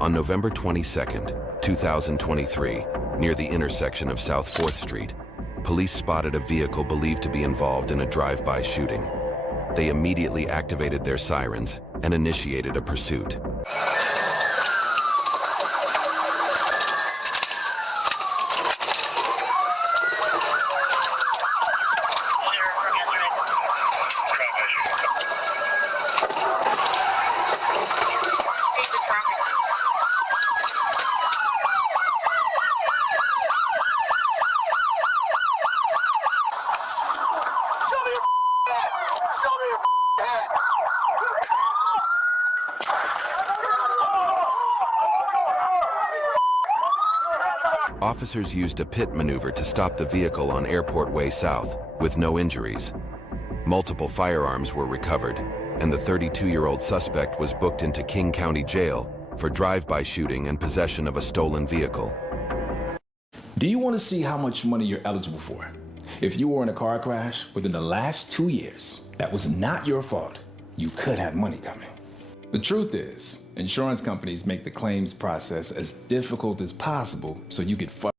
On November 22, 2023, near the intersection of South 4th Street, police spotted a vehicle believed to be involved in a drive-by shooting. They immediately activated their sirens and initiated a pursuit. Officers used a pit maneuver to stop the vehicle on Airport Way South, with no injuries. Multiple firearms were recovered, and the 32-year-old suspect was booked into King County Jail for drive-by shooting and possession of a stolen vehicle. Do you want to see how much money you're eligible for? If you were in a car crash within the last 2 years, that was not your fault. You could have money coming. The truth is, insurance companies make the claims process as difficult as possible so you get fucked.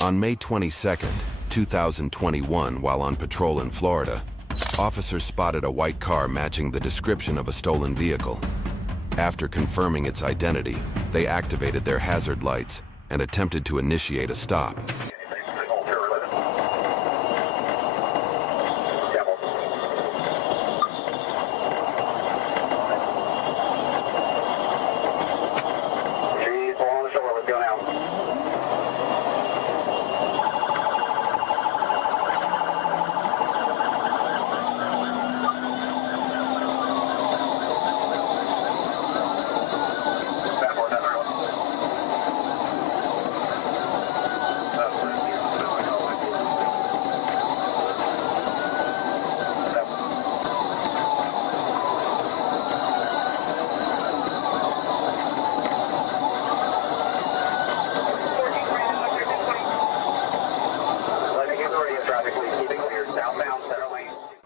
On May 22, 2021, while on patrol in Florida, officers spotted a white car matching the description of a stolen vehicle. After confirming its identity, they activated their hazard lights and attempted to initiate a stop.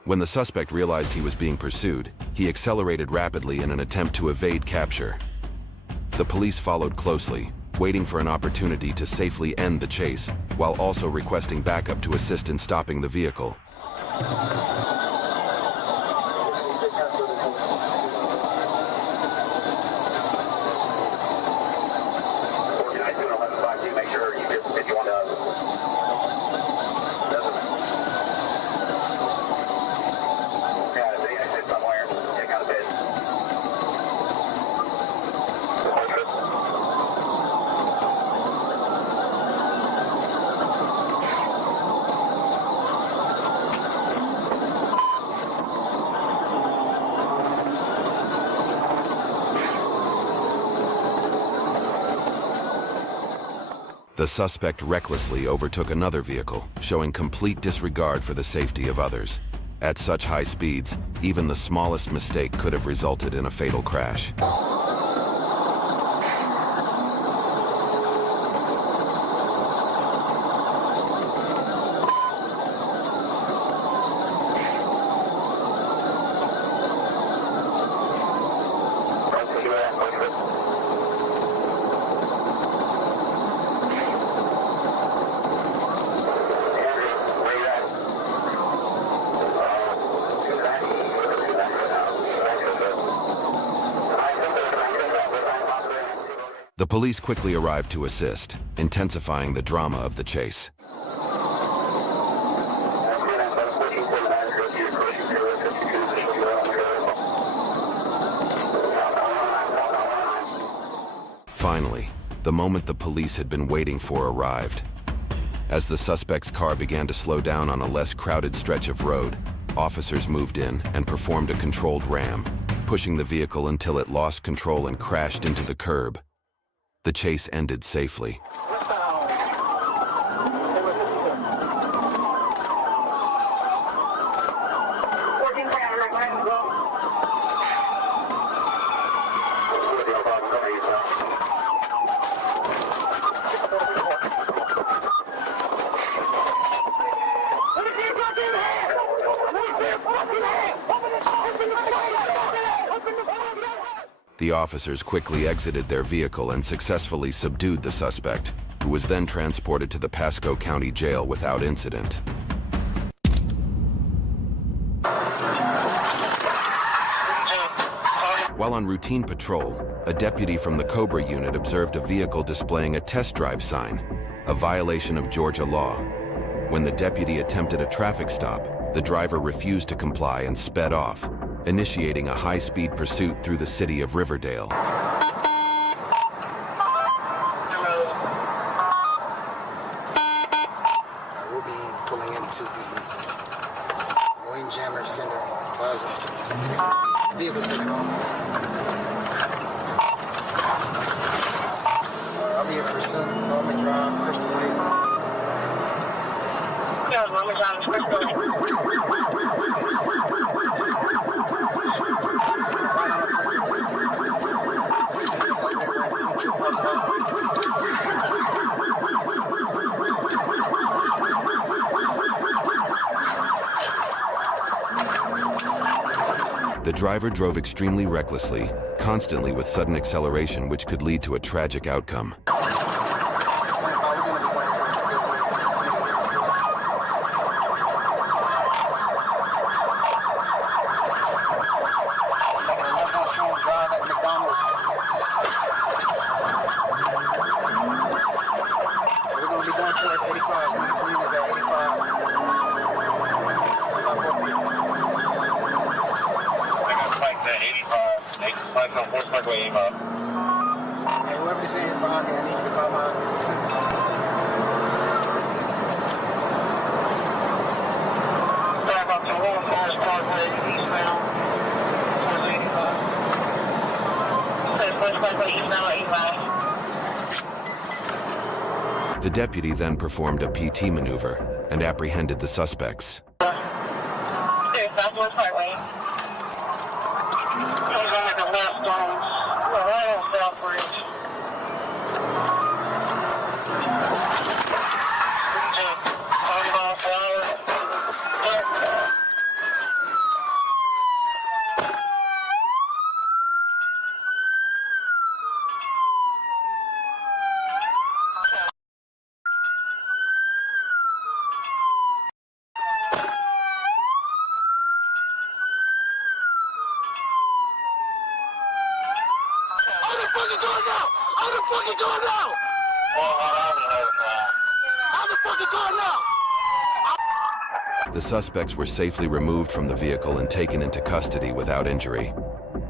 When the suspect realized he was being pursued, he accelerated rapidly in an attempt to evade capture. The police followed closely, waiting for an opportunity to safely end the chase, while also requesting backup to assist in stopping the vehicle. The suspect recklessly overtook another vehicle, showing complete disregard for the safety of others. At such high speeds, even the smallest mistake could have resulted in a fatal crash. The police quickly arrived to assist, intensifying the drama of the chase. Finally, the moment the police had been waiting for arrived. As the suspect's car began to slow down on a less crowded stretch of road, officers moved in and performed a controlled ram, pushing the vehicle until it lost control and crashed into the curb. The chase ended safely. The officers quickly exited their vehicle and successfully subdued the suspect, who was then transported to the Pasco County Jail without incident. While on routine patrol, a deputy from the Cobra unit observed a vehicle displaying a test drive sign, a violation of Georgia law. When the deputy attempted a traffic stop, the driver refused to comply and sped off, initiating a high-speed pursuit through the city of Riverdale. We'll be pulling into the Windjammer Center Plaza. Vehicle's taking off. I'll be here for soon. Norman Drive, Crystal Lake. Yeah, Norman Drive, Crystal Lake. The driver drove extremely recklessly, constantly with sudden acceleration which could lead to a tragic outcome. Whoever this is behind me, I need you to come out and sit. Back up to Warren Forest Parkway, eastbound, towards 85. Okay, Forest Parkway, eastbound, 85. The deputy then performed a PT maneuver and apprehended the suspects. Okay, Southwest Parkway. He's on the left stones. We're right on South Bridge. The suspects were safely removed from the vehicle and taken into custody without injury.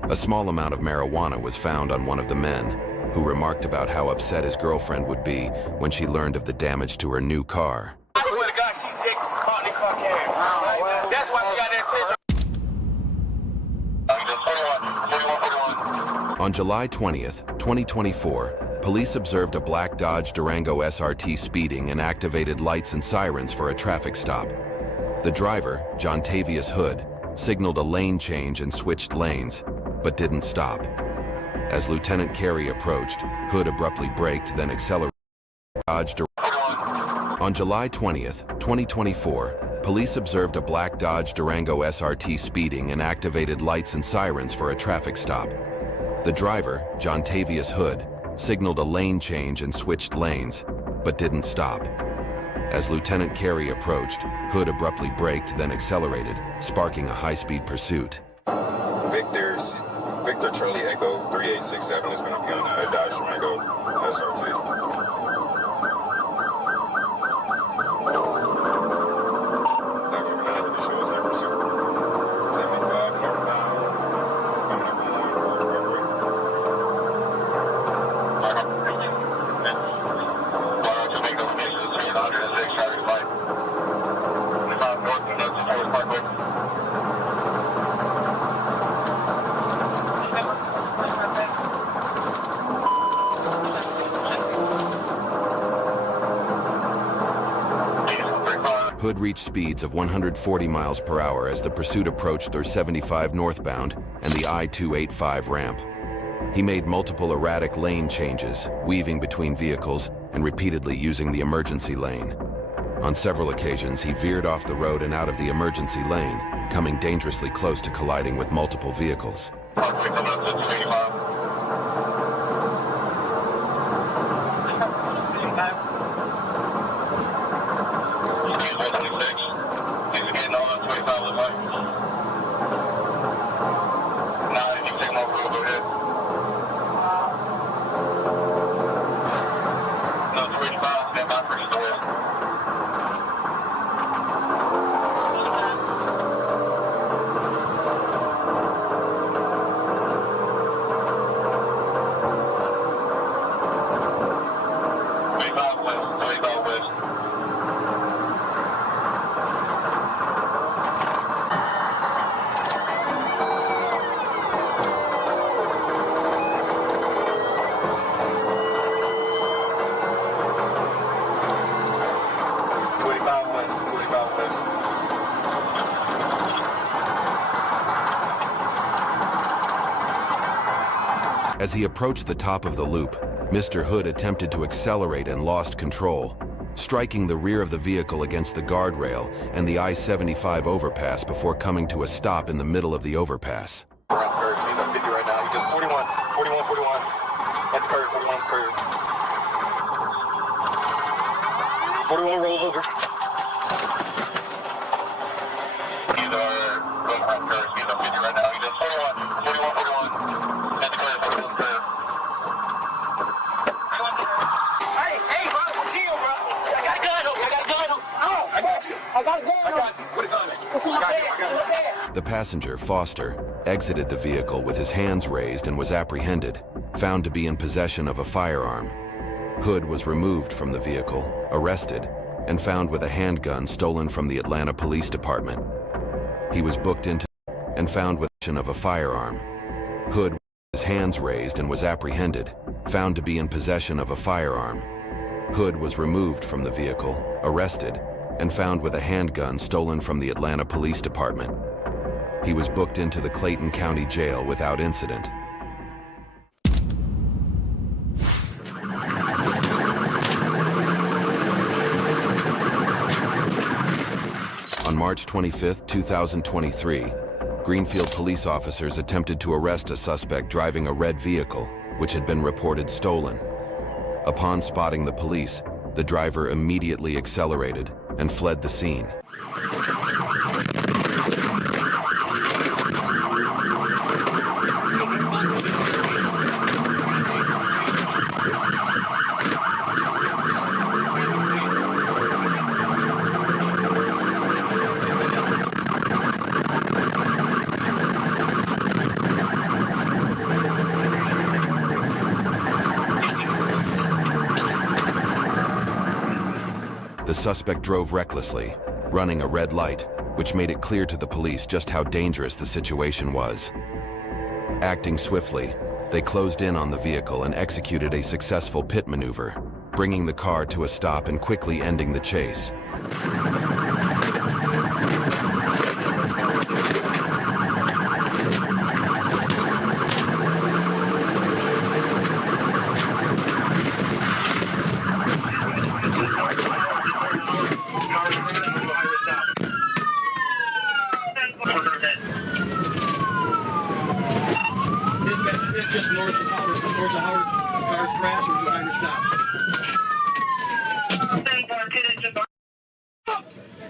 A small amount of marijuana was found on one of the men, who remarked about how upset his girlfriend would be when she learned of the damage to her new car. That's why she got that On July 20th, 2024, police observed a black Dodge Durango SRT speeding and activated lights and sirens for a traffic stop. The driver, Jontavius Hood, signaled a lane change and switched lanes, but didn't stop. As Lieutenant Carey approached, Hood abruptly braked, then accelerated. On July 20th, 2024, police observed a black Dodge Durango SRT speeding and activated lights and sirens for a traffic stop. The driver, Jontavius Hood, signaled a lane change and switched lanes, but didn't stop. As Lieutenant Carey approached, Hood abruptly braked, then accelerated, sparking a high-speed pursuit. Victor Charlie Echo 3867 is going to be on a Dodge Durango SRT. Hood reached speeds of 140 miles per hour as the pursuit approached their 75 northbound and the I-285 ramp. He made multiple erratic lane changes, weaving between vehicles and repeatedly using the emergency lane. On several occasions, he veered off the road and out of the emergency lane, coming dangerously close to colliding with multiple vehicles. Nah, you take my road, go ahead. No, 285, stand by for store. As he approached the top of the loop, Mr. Hood attempted to accelerate and lost control, striking the rear of the vehicle against the guardrail and the I-75 overpass before coming to a stop in the middle of the overpass. Around curve, so he's on 50 right now. He just 41. At the curve, 41 curve. 41 roll over. He's going around curve, he's on 50 right now. He just 41. At the curve, 41 curve. Hey, bro, chill, bro. I got a gun on me. Oh, I got you. Put a gun in. It's in my bag. The passenger, Foster, exited the vehicle with his hands raised and was apprehended, found to be in possession of a firearm. Hood was removed from the vehicle, arrested, and found with a handgun stolen from the Atlanta Police Department. He was booked into and found with possession of a firearm. Hood, with his hands raised and was apprehended, found to be in possession of a firearm. Hood was removed from the vehicle, arrested, and found with a handgun stolen from the Atlanta Police Department. He was booked into the Clayton County Jail without incident. On March 25, 2023, Greenfield police officers attempted to arrest a suspect driving a red vehicle, which had been reported stolen. Upon spotting the police, the driver immediately accelerated and fled the scene. The suspect drove recklessly, running a red light, which made it clear to the police just how dangerous the situation was. Acting swiftly, they closed in on the vehicle and executed a successful pit maneuver, bringing the car to a stop and quickly ending the chase. Just north of Howard, cars crash or behind your stop.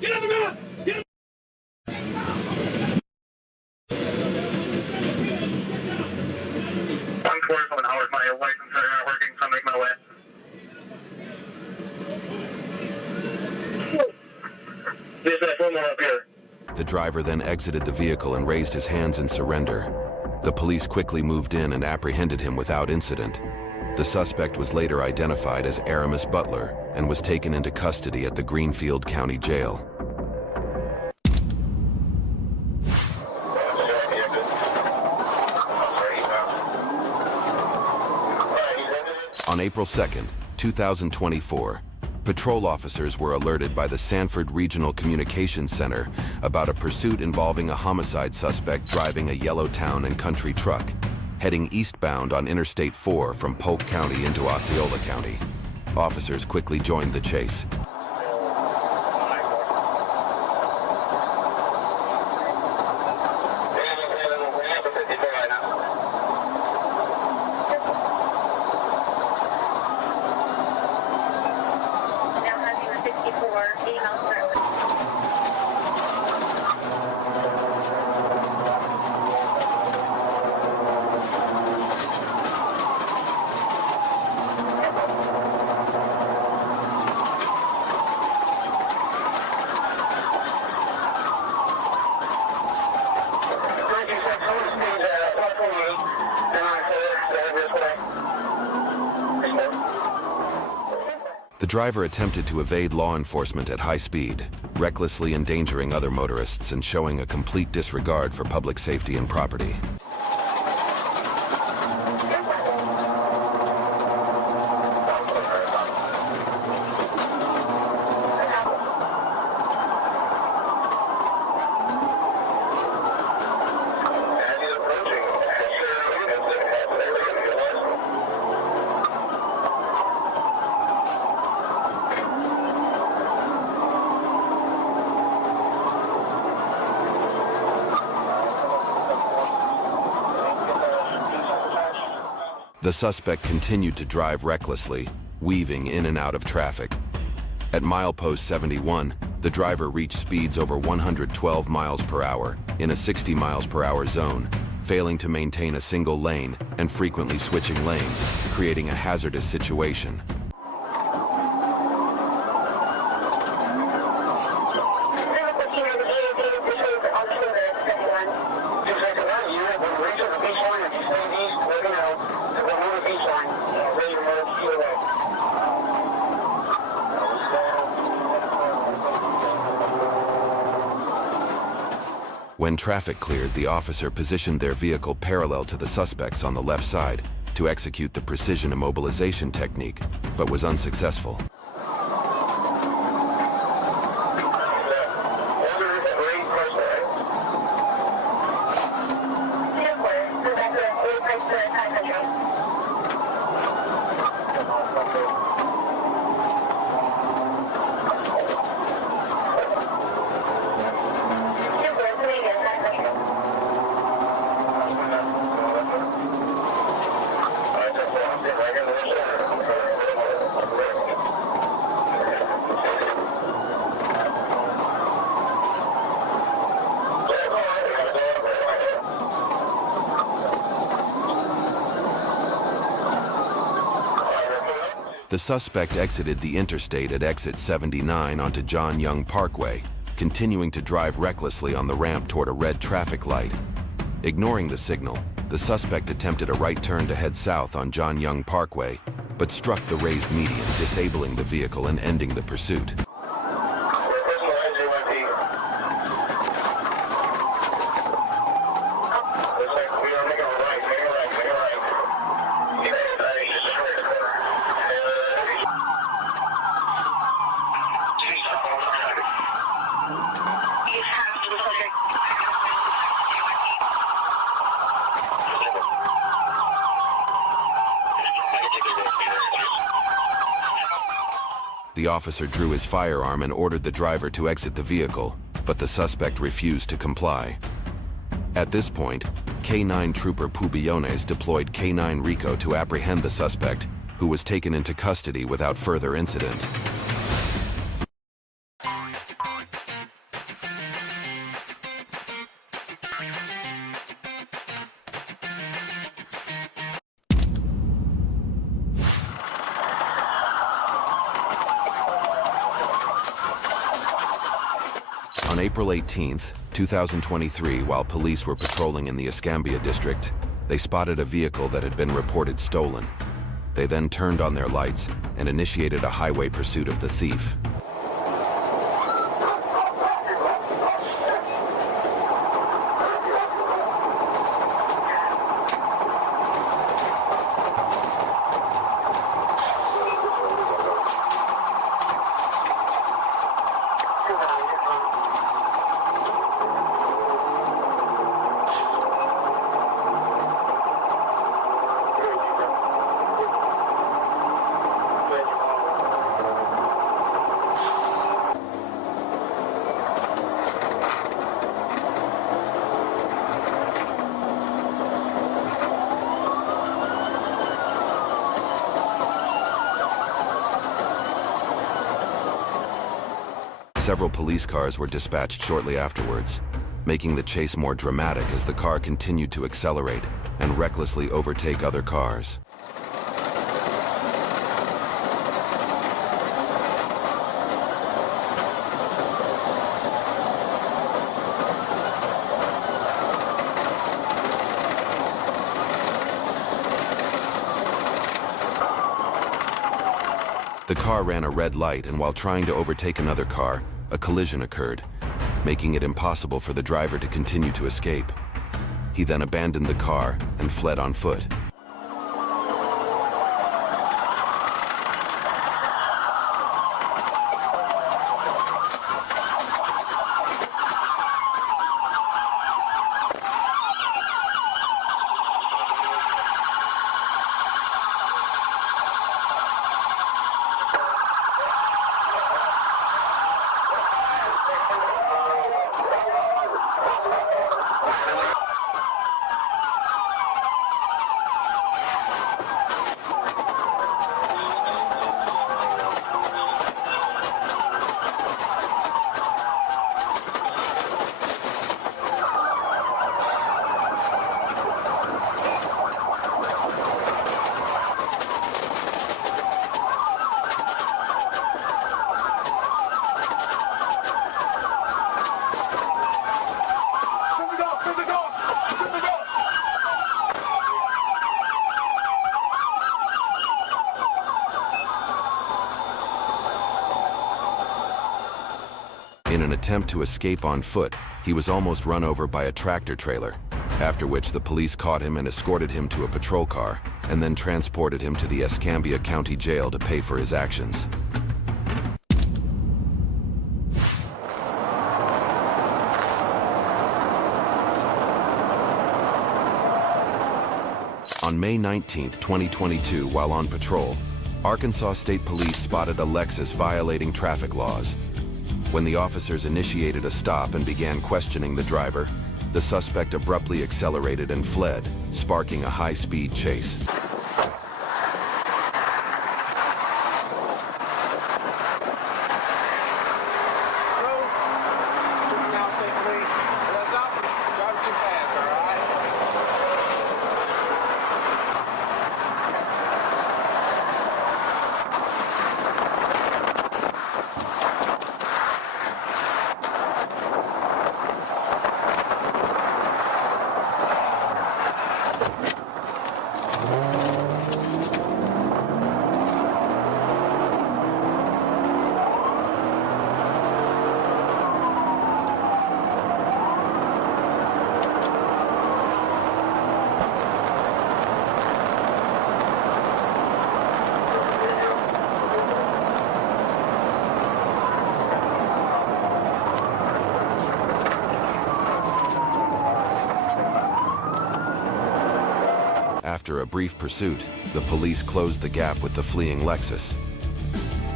Get on the ground! Get on. I'm 47 Howard, my license are not working, so I'm making my way. There's that phone up here. The driver then exited the vehicle and raised his hands in surrender. The police quickly moved in and apprehended him without incident. The suspect was later identified as Aramis Butler and was taken into custody at the Greenfield County Jail. On April 2nd, 2024, patrol officers were alerted by the Sanford Regional Communications Center about a pursuit involving a homicide suspect driving a yellow town and country truck, heading eastbound on Interstate 4 from Polk County into Osceola County. Officers quickly joined the chase. driver attempted to evade law enforcement at high speed, recklessly endangering other motorists and showing a complete disregard for public safety and property. The suspect continued to drive recklessly, weaving in and out of traffic. At milepost 71, the driver reached speeds over 112 miles per hour in a 60 miles per hour zone, failing to maintain a single lane and frequently switching lanes, creating a hazardous situation. When traffic cleared, the officer positioned their vehicle parallel to the suspects on the left side to execute the precision immobilization technique, but was unsuccessful. The suspect exited the interstate at exit 79 onto John Young Parkway, continuing to drive recklessly on the ramp toward a red traffic light. Ignoring the signal, the suspect attempted a right turn to head south on John Young Parkway, but struck the raised median, disabling the vehicle and ending the pursuit. The officer drew his firearm and ordered the driver to exit the vehicle, but the suspect refused to comply. At this point, K9 Trooper Pubiones deployed K9 Rico to apprehend the suspect, who was taken into custody without further incident. On April 18, 2023, while police were patrolling in the Escambia district, they spotted a vehicle that had been reported stolen. They then turned on their lights and initiated a highway pursuit of the thief. Several police cars were dispatched shortly afterwards, making the chase more dramatic as the car continued to accelerate and recklessly overtake other cars. The The car ran a red light, and while trying to overtake another car, a collision occurred, making it impossible for the driver to continue to escape. He then abandoned the car and fled on foot. In an attempt to escape on foot, he was almost run over by a tractor trailer, after which the police caught him and escorted him to a patrol car, and then transported him to the Escambia County Jail to pay for his actions. On May 19, 2022, while on patrol, Arkansas State Police spotted a Lexus violating traffic laws. When the officers initiated a stop and began questioning the driver, the suspect abruptly accelerated and fled, sparking a high-speed chase. After a brief pursuit, the police closed the gap with the fleeing Lexus.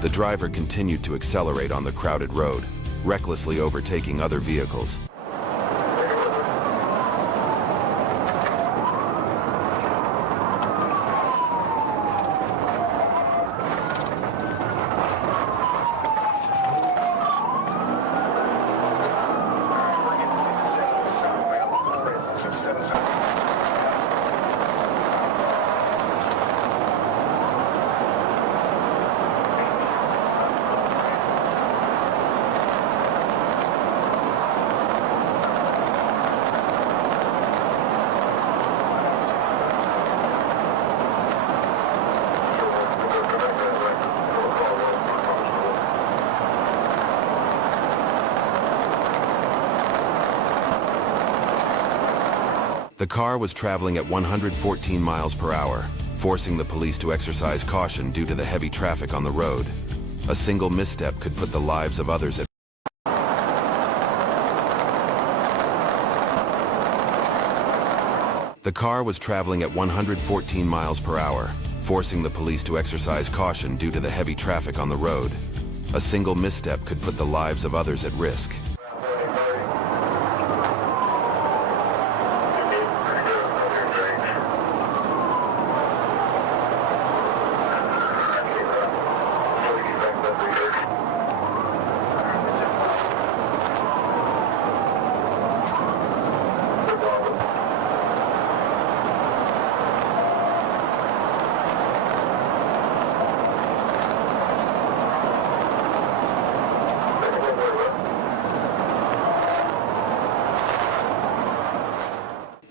The driver continued to accelerate on the crowded road, recklessly overtaking other vehicles. The car was traveling at 114 miles per hour, forcing the police to exercise caution due to the heavy traffic on the road. A single misstep could put the lives of others at The car was traveling at 114 miles per hour, forcing the police to exercise caution due to the heavy traffic on the road. A single misstep could put the lives of others at risk.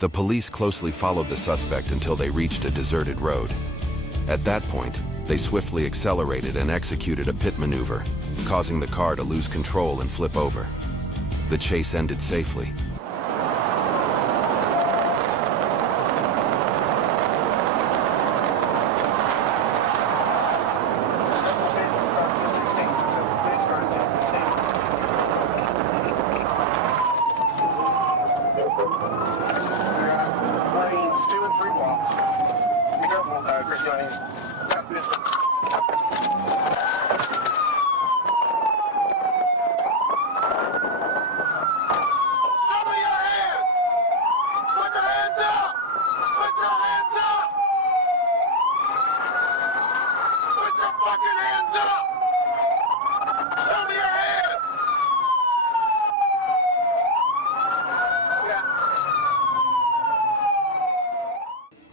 The police closely followed the suspect until they reached a deserted road. At that point, They swiftly accelerated and executed a pit maneuver, causing the car to lose control and flip over. The chase ended safely.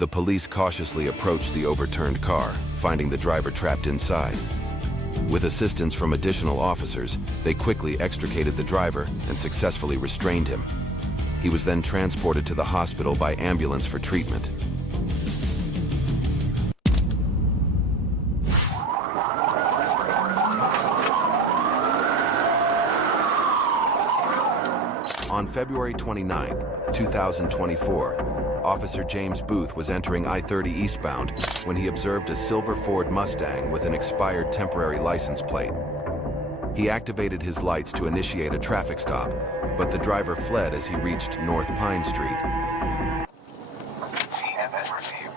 The police cautiously approached the overturned car, finding the driver trapped inside. With assistance from additional officers, they quickly extricated the driver and successfully restrained him. He was then transported to the hospital by ambulance for treatment. On February 29, 2024, Officer James Booth was entering I-30 eastbound when he observed a silver Ford Mustang with an expired temporary license plate. He activated his lights to initiate a traffic stop, but the driver fled as he reached North Pine Street. CMS received.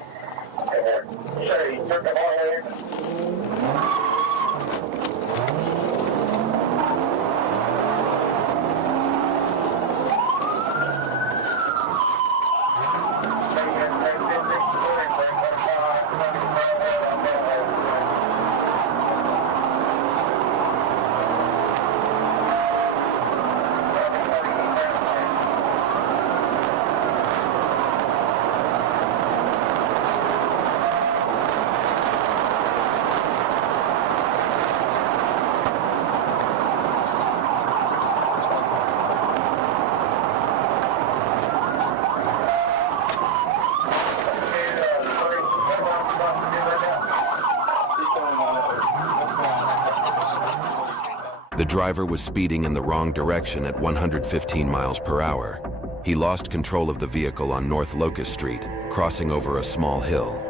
The driver was speeding in the wrong direction at 115 miles per hour. He lost control of the vehicle on North Locust Street, crossing over a small hill.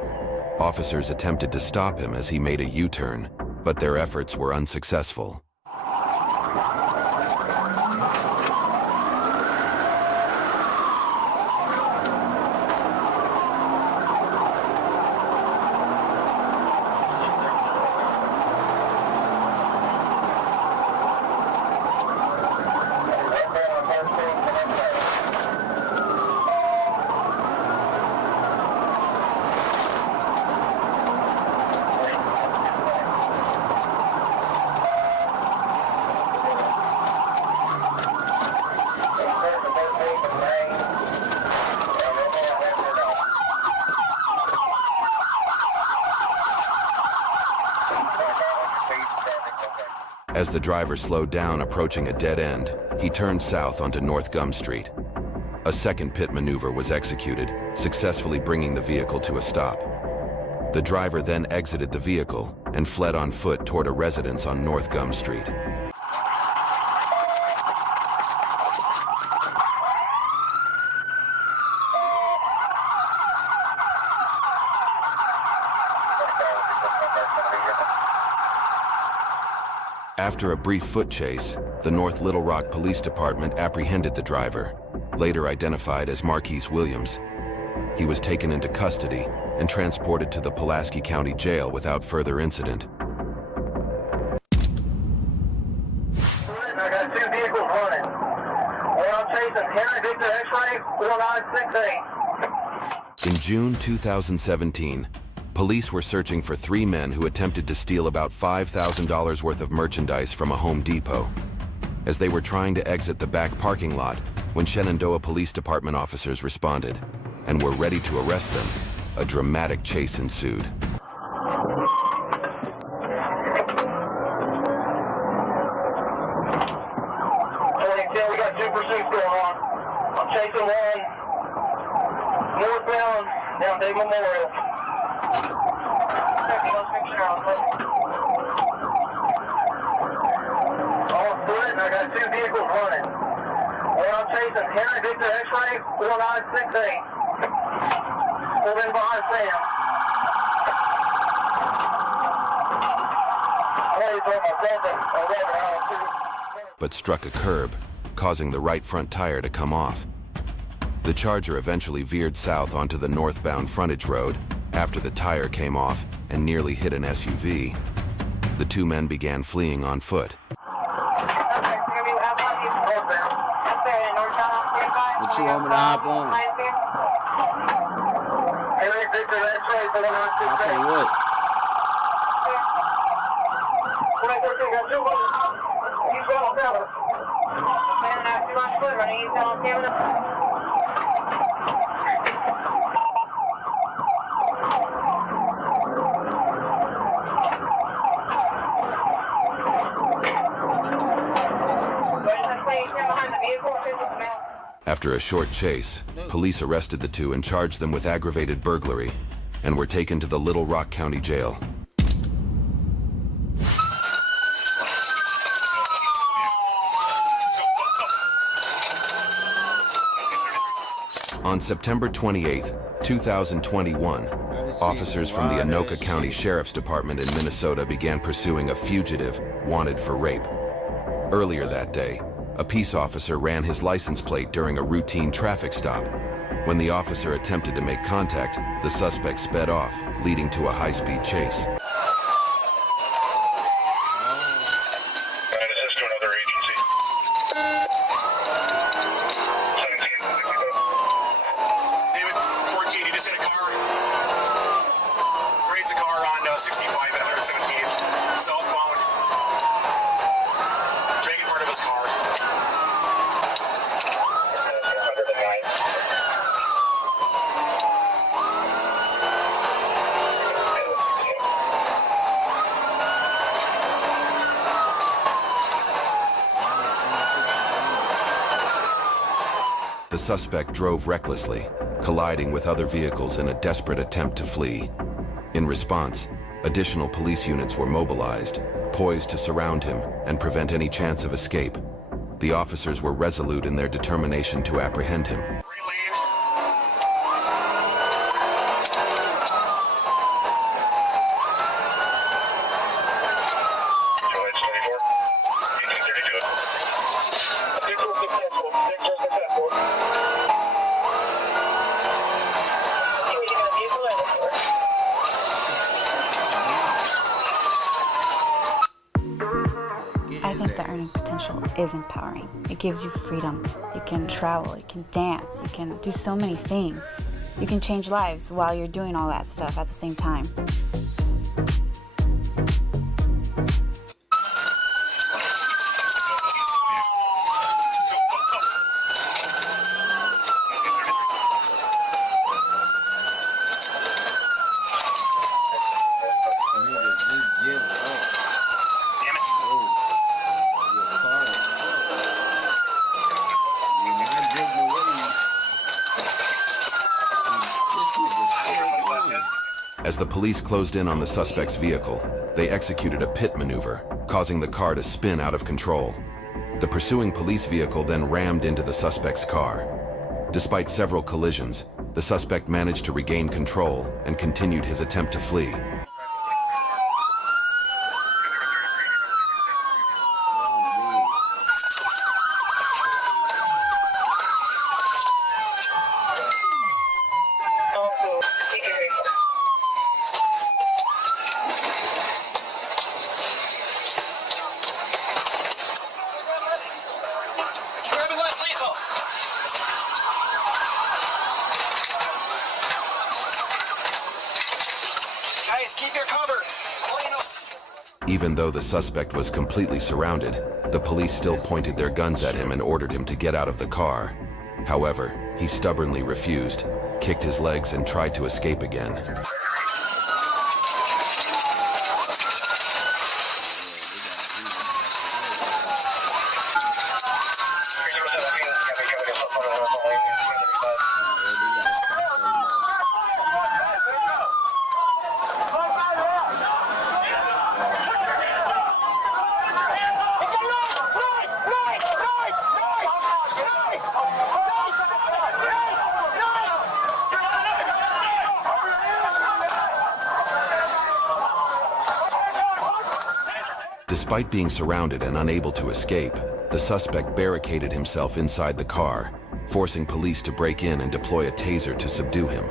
Officers attempted to stop him as he made a U-turn, but their efforts were unsuccessful. As the driver slowed down approaching a dead end, he turned south onto North Gum Street. A second pit maneuver was executed, successfully bringing the vehicle to a stop. The driver then exited the vehicle and fled on foot toward a residence on North Gum Street. After a brief foot chase, the North Little Rock Police Department apprehended the driver, later identified as Marquise Williams. He was taken into custody and transported to the Pulaski County Jail without further incident. I got two vehicles running. One I'm chasing, Henry Victor X-ray, 4968. In June 2017, police were searching for three men who attempted to steal about $5,000 worth of merchandise from a Home Depot. As they were trying to exit the back parking lot, when Shenandoah Police Department officers responded and were ready to arrest them, a dramatic chase ensued. We got two pursuits going on. I'm chasing one northbound down Day Memorial. All split, and I got 2 vehicles running. One I'm chasing, Henry Victor X-ray, 4968. Pulled in behind Sam. But struck a curb, causing the right front tire to come off. The Charger eventually veered south onto the northbound frontage road after the tire came off and nearly hit an SUV. The 2 men began fleeing on foot. What you want me to hop on? Hop on what? After a short chase, police arrested the 2 and charged them with aggravated burglary and were taken to the Little Rock County Jail. On September 28, 2021, officers from the Anoka County Sheriff's Department in Minnesota began pursuing a fugitive wanted for rape. Earlier that day, a peace officer ran his license plate during a routine traffic stop. When the officer attempted to make contact, the suspect sped off, leading to a high-speed chase. Assist to another agency. 17. David, 14, you just hit a car. Raised the car on 65 at 117th, southbound. Dragging part of his car. The suspect drove recklessly, colliding with other vehicles in a desperate attempt to flee. In response, additional police units were mobilized, poised to surround him and prevent any chance of escape. The officers were resolute in their determination to apprehend him. I think the earning potential is empowering. It gives you freedom. You can travel, you can dance, you can do so many things. You can change lives while you're doing all that stuff at the same time. As the police closed in on the suspect's vehicle, they executed a pit maneuver, causing the car to spin out of control. The pursuing police vehicle then rammed into the suspect's car. Despite several collisions, the suspect managed to regain control and continued his attempt to flee. Even though the suspect was completely surrounded, the police still pointed their guns at him and ordered him to get out of the car. However, he stubbornly refused, kicked his legs, and tried to escape again. Despite being surrounded and unable to escape, the suspect barricaded himself inside the car, forcing police to break in and deploy a taser to subdue him.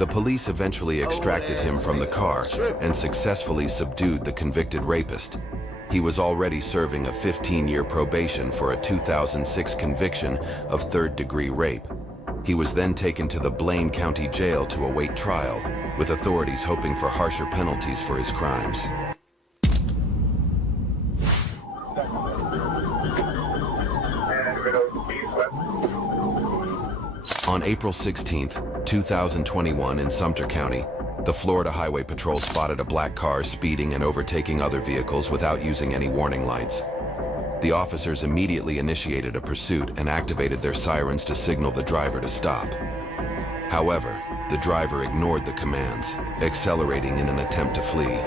The police eventually extracted him from the car and successfully subdued the convicted rapist. He was already serving a 15-year probation for a 2006 conviction of third-degree rape. He was then taken to the Blaine County Jail to await trial, with authorities hoping for harsher penalties for his crimes. On April 16, 2021 in Sumter County, the Florida Highway Patrol spotted a black car speeding and overtaking other vehicles without using any warning lights. The officers immediately initiated a pursuit and activated their sirens to signal the driver to stop. However, the driver ignored the commands, accelerating in an attempt to flee.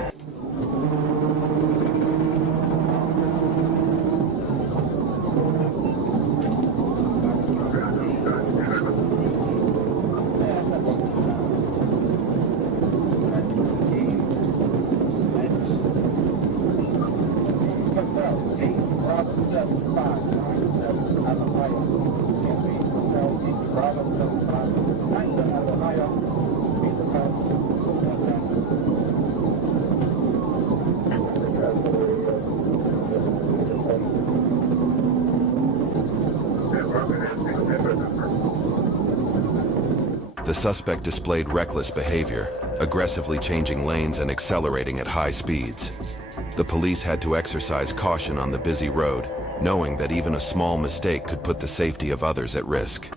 The suspect displayed reckless behavior, aggressively changing lanes and accelerating at high speeds. The police had to exercise caution on the busy road, knowing that even a small mistake could put the safety of others at risk.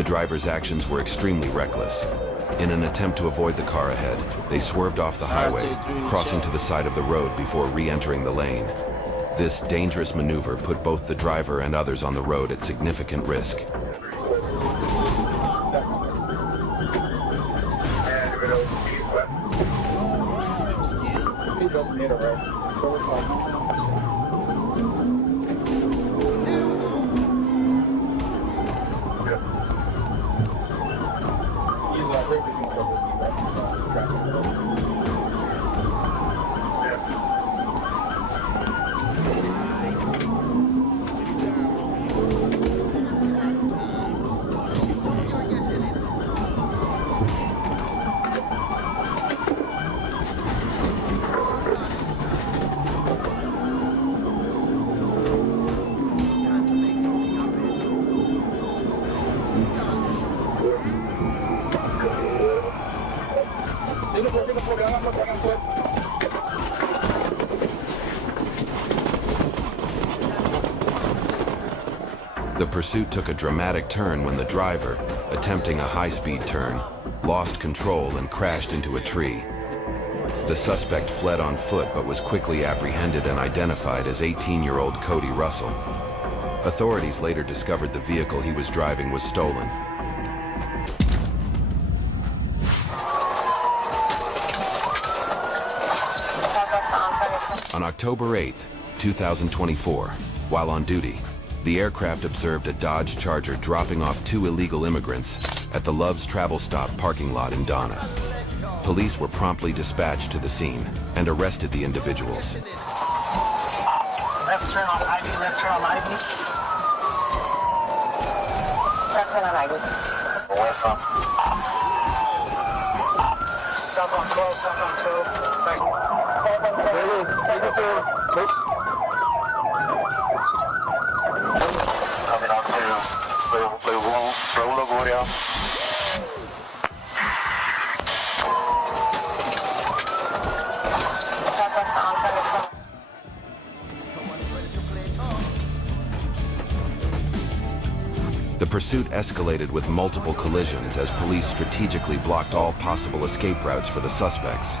The driver's actions were extremely reckless. In an attempt to avoid the car ahead, they swerved off the highway, crossing to the side of the road before re-entering the lane. This dangerous maneuver put both the driver and others on the road at significant risk. The pursuit took a dramatic turn when the driver, attempting a high-speed turn, lost control and crashed into a tree. The suspect fled on foot but was quickly apprehended and identified as 18-year-old Cody Russell. Authorities later discovered the vehicle he was driving was stolen. On October 8, 2024, while on duty, the aircraft observed a Dodge Charger dropping off 2 illegal immigrants at the Love's Travel Stop parking lot in Donna. Police were promptly dispatched to the scene and arrested the individuals. Left turn on Ivy, left turn on Ivy. Left turn on Ivy. West on. South on 12, south on 12. Thank you. There it is. Coming on to Brotha Jones. The pursuit escalated with multiple collisions as police strategically blocked all possible escape routes for the suspects.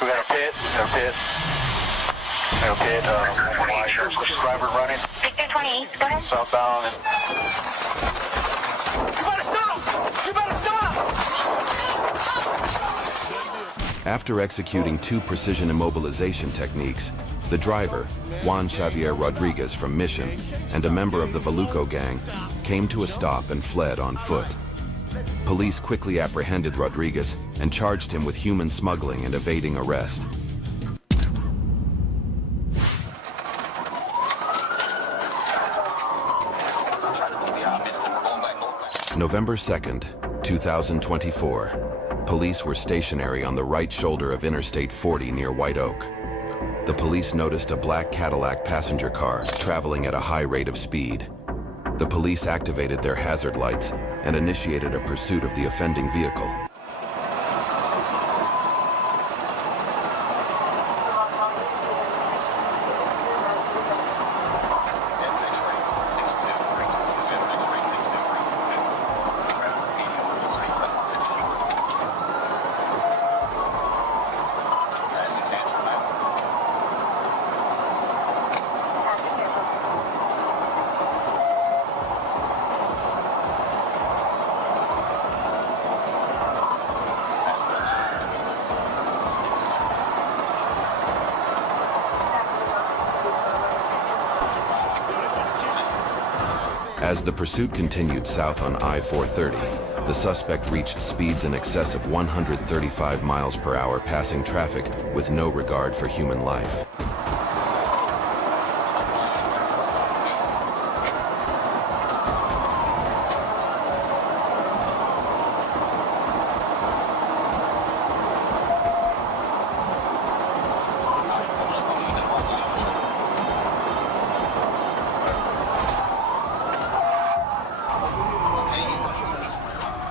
We got a pit. Driver running. Victor 28, go ahead. Southbound and... You better stop! You better stop! After executing 2 precision immobilization techniques, the driver, Juan Xavier Rodriguez from Mission, and a member of the Veluco gang, came to a stop and fled on foot. Police quickly apprehended Rodriguez and charged him with human smuggling and evading arrest. November 2nd, 2024. Police were stationary on the right shoulder of Interstate 40 near White Oak. The police noticed a black Cadillac passenger car traveling at a high rate of speed. The police activated their hazard lights and initiated a pursuit of the offending vehicle. As the pursuit continued south on I-430, the suspect reached speeds in excess of 135 miles per hour, passing traffic with no regard for human life.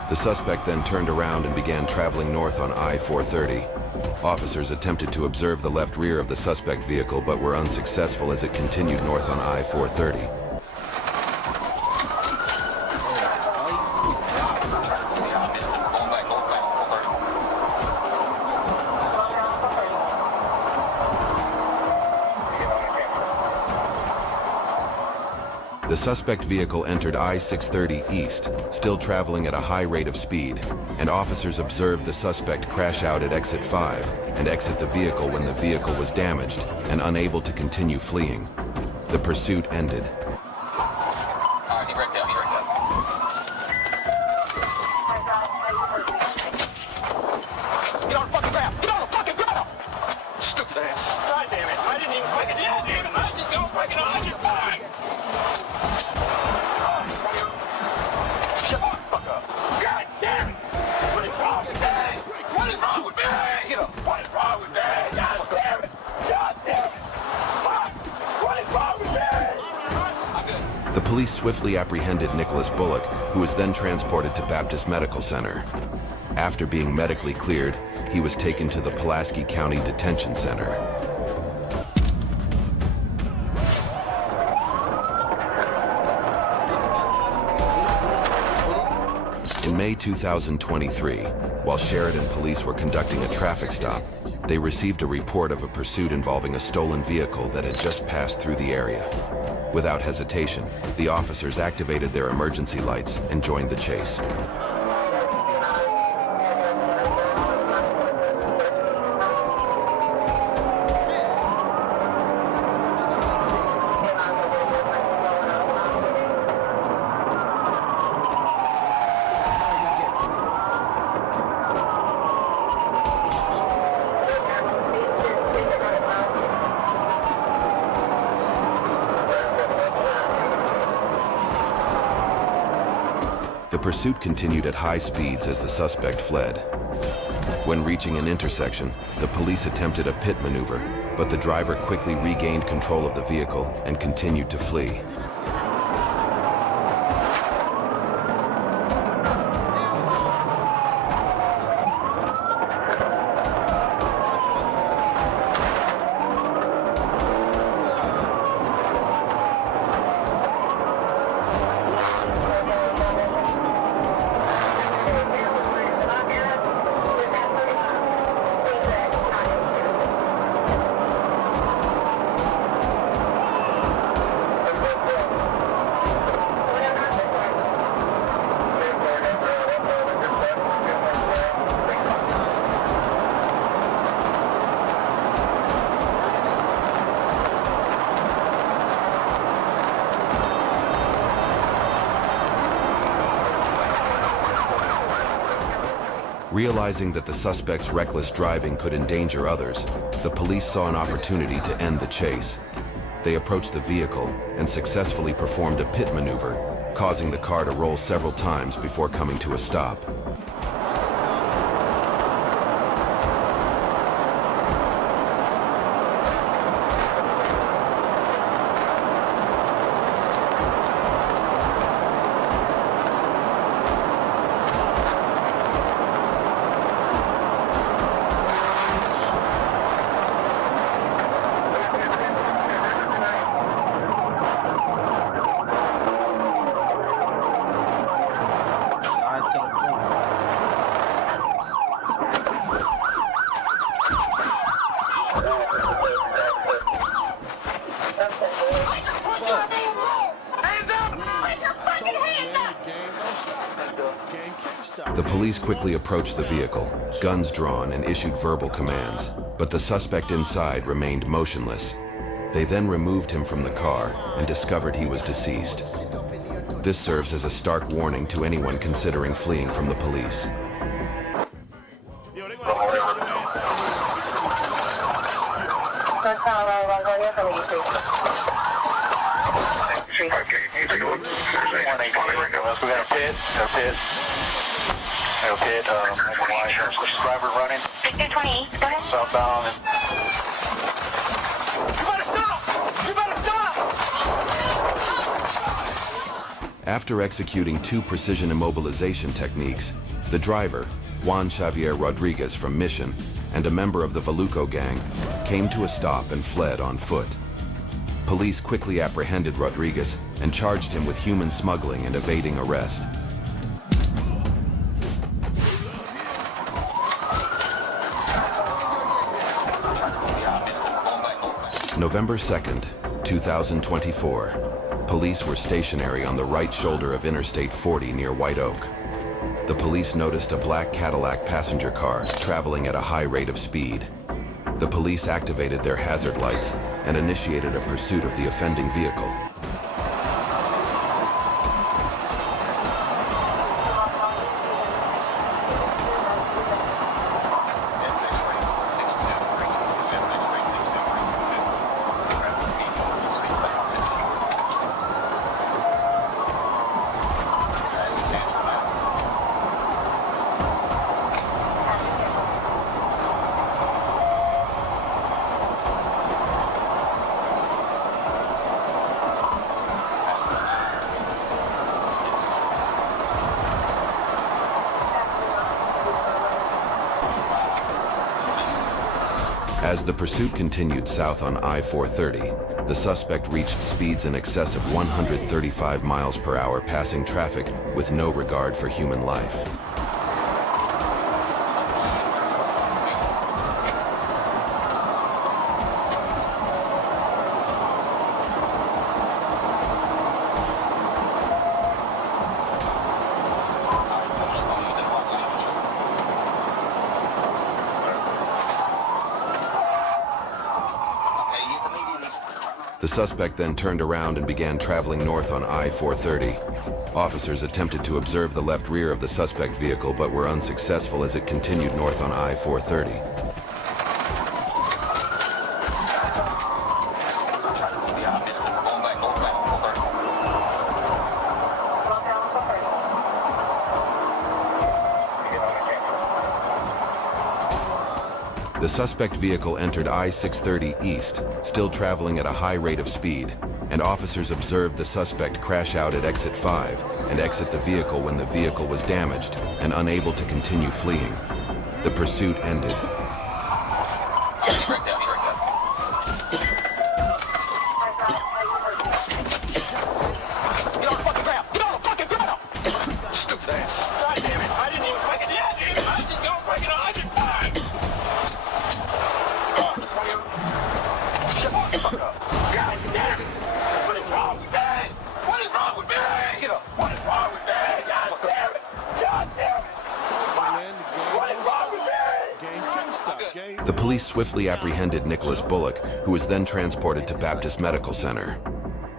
The suspect then turned around and began traveling north on I-430. Officers attempted to observe the left rear of the suspect vehicle but were unsuccessful as it continued north on I-430. The suspect vehicle entered I-630 east, still traveling at a high rate of speed, and officers observed the suspect crash out at exit 5 and exit the vehicle when the vehicle was damaged and unable to continue fleeing. The pursuit ended. He wrecked out. Get on the fucking ground! Get on the fucking ground! Stupid ass. God damn it. I didn't even fucking do it, damn it. I just don't fucking know. I just died. Shut the fuck up. God damn it. What is wrong with that? What is wrong with that? Get up. What is wrong with that? God damn it. God damn it. Fuck. What is wrong with that? police swiftly apprehended Nicholas Bullock, who was then transported to Baptist Medical Center. After being medically cleared, he was taken to the Pulaski County Detention Center. In May 2023, while Sheridan police were conducting a traffic stop, they received a report of a pursuit involving a stolen vehicle that had just passed through the area. Without hesitation, the officers activated their emergency lights and joined the chase. The pursuit continued at high speeds as the suspect fled. When reaching an intersection, the police attempted a pit maneuver, but the driver quickly regained control of the vehicle and continued to flee. Realizing that the suspect's reckless driving could endanger others, the police saw an opportunity to end the chase. They approached the vehicle and successfully performed a pit maneuver, causing the car to roll several times before coming to a stop. The police quickly approached the vehicle, guns drawn, and issued verbal commands, but the suspect inside remained motionless. They then removed him from the car and discovered he was deceased. This serves as a stark warning to anyone considering fleeing from the police. We got a pit. Driver running. 1520, go ahead. Southbound. You better stop! You better stop! After executing 2 precision immobilization techniques, the driver, Juan Xavier Rodriguez from Mission, and a member of the Valuco gang, came to a stop and fled on foot. Police quickly apprehended Rodriguez and charged him with human smuggling and evading arrest. November 2nd, 2024. Police were stationary on the right shoulder of Interstate 40 near White Oak. The police noticed a black Cadillac passenger car traveling at a high rate of speed. The police activated their hazard lights and initiated a pursuit of the offending vehicle. As the pursuit continued south on I-430, the suspect reached speeds in excess of 135 miles per hour, passing traffic with no regard for human life. The suspect then turned around and began traveling north on I-430. Officers attempted to observe the left rear of the suspect vehicle but were unsuccessful as it continued north on I-430. The suspect vehicle entered I-630 east, still traveling at a high rate of speed, and officers observed the suspect crash out at exit 5 and exit the vehicle when the vehicle was damaged and unable to continue fleeing. The pursuit ended. The police swiftly apprehended Nicholas Bullock, who was then transported to Baptist Medical Center.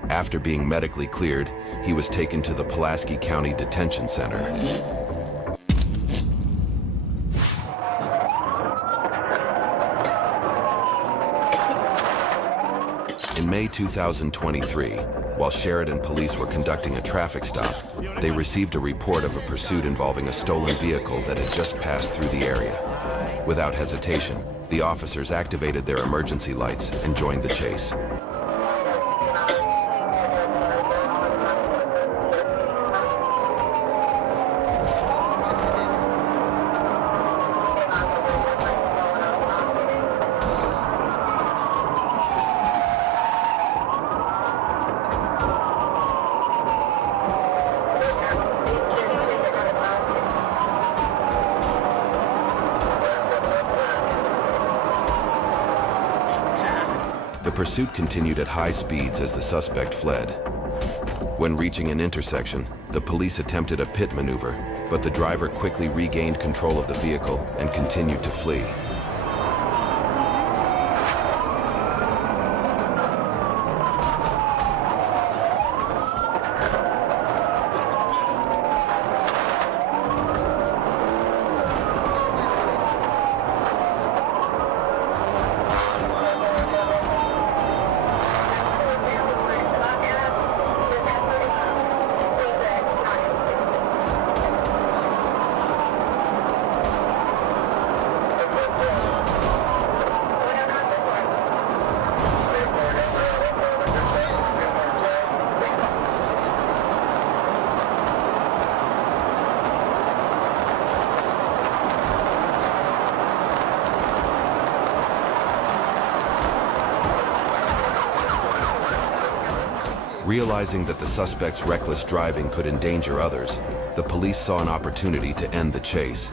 After being medically cleared, he was taken to the Pulaski County Detention Center. In May 2023, while Sheridan police were conducting a traffic stop, they received a report of a pursuit involving a stolen vehicle that had just passed through the area. Without hesitation, the officers activated their emergency lights and joined the chase. The pursuit continued at high speeds as the suspect fled. When reaching an intersection, the police attempted a pit maneuver, but the driver quickly regained control of the vehicle and continued to flee. Realizing that the suspect's reckless driving could endanger others, the police saw an opportunity to end the chase.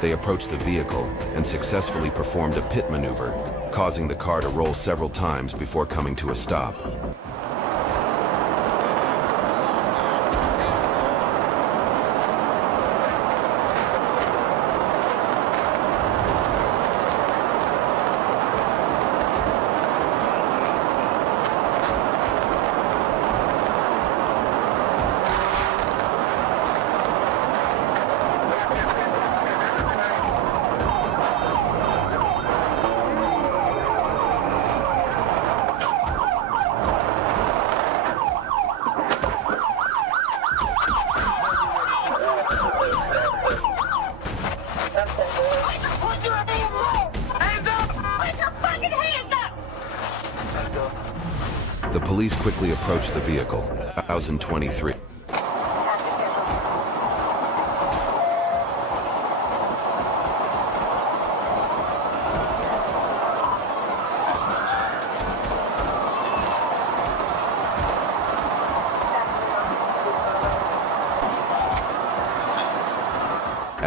They approached the vehicle and successfully performed a pit maneuver, causing the car to roll several times before coming to a stop. The police quickly approached the vehicle. 2023.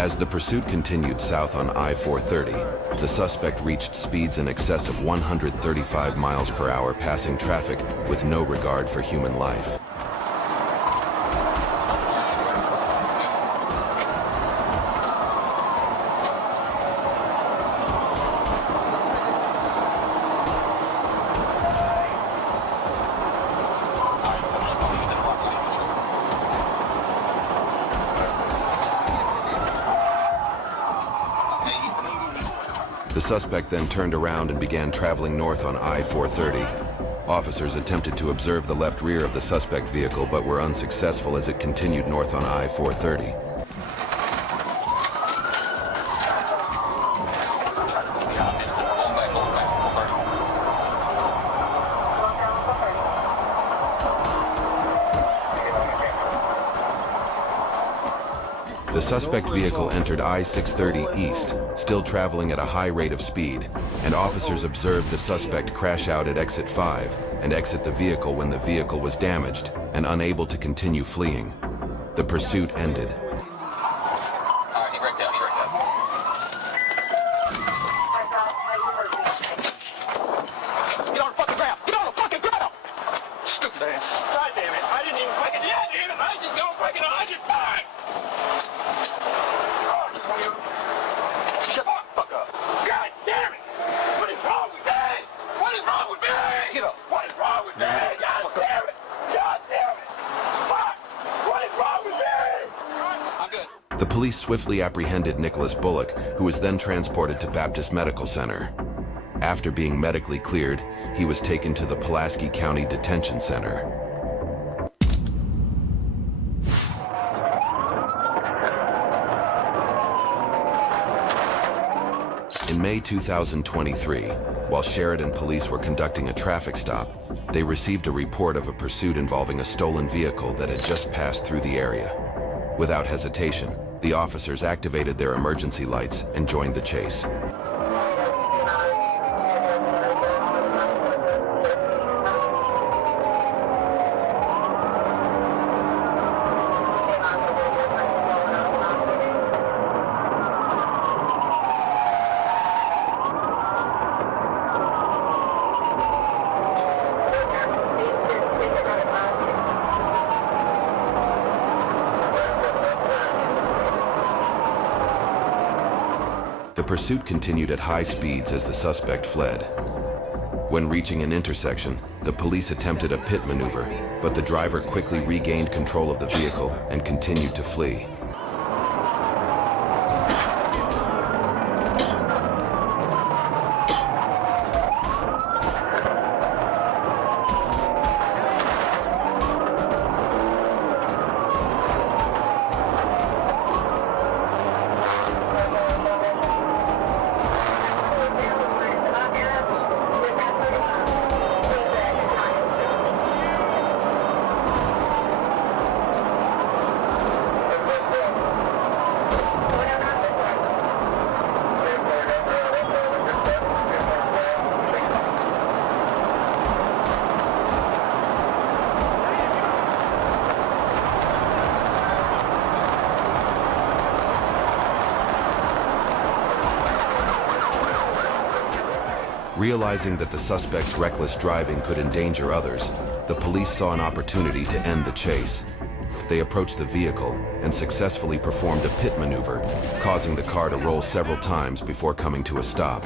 As the pursuit continued south on I-430, the suspect reached speeds in excess of 135 miles per hour, passing traffic with no regard for human life. The suspect then turned around and began traveling north on I-430. Officers attempted to observe the left rear of the suspect vehicle but were unsuccessful as it continued north on I-430. The suspect vehicle entered I-630 east, still traveling at a high rate of speed, and officers observed the suspect crash out at exit 5 and exit the vehicle when the vehicle was damaged and unable to continue fleeing. The pursuit ended. Get on the fucking ground! Get on the fucking ground! Stupid ass. God damn it. I didn't even fucking, yeah, damn it. I just go fucking 105. Shut the fuck up. God damn it. What is wrong with me? What is wrong with me? Get up. What is wrong with me? God damn it. God damn it. Fuck. What is wrong with me? I'm good. The police swiftly apprehended Nicholas Bullock, who was then transported to Baptist Medical Center. After being medically cleared, he was taken to the Pulaski County Detention Center. In May 2023, while Sheridan police were conducting a traffic stop, they received a report of a pursuit involving a stolen vehicle that had just passed through the area. Without hesitation, the officers activated their emergency lights and joined the chase. The pursuit continued at high speeds as the suspect fled. When reaching an intersection, the police attempted a pit maneuver, but the driver quickly regained control of the vehicle and continued to flee. Realizing that the suspect's reckless driving could endanger others, the police saw an opportunity to end the chase. They approached the vehicle and successfully performed a pit maneuver, causing the car to roll several times before coming to a stop.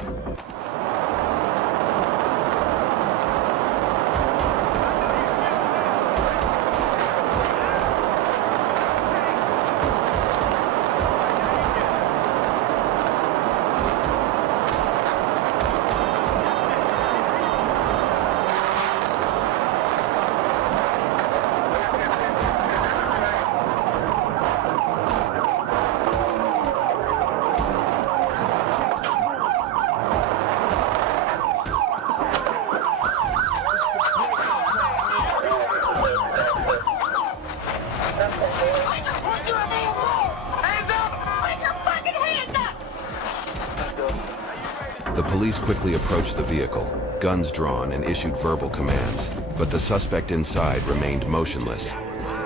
The police quickly approached the vehicle, guns drawn, and issued verbal commands, but the suspect inside remained motionless.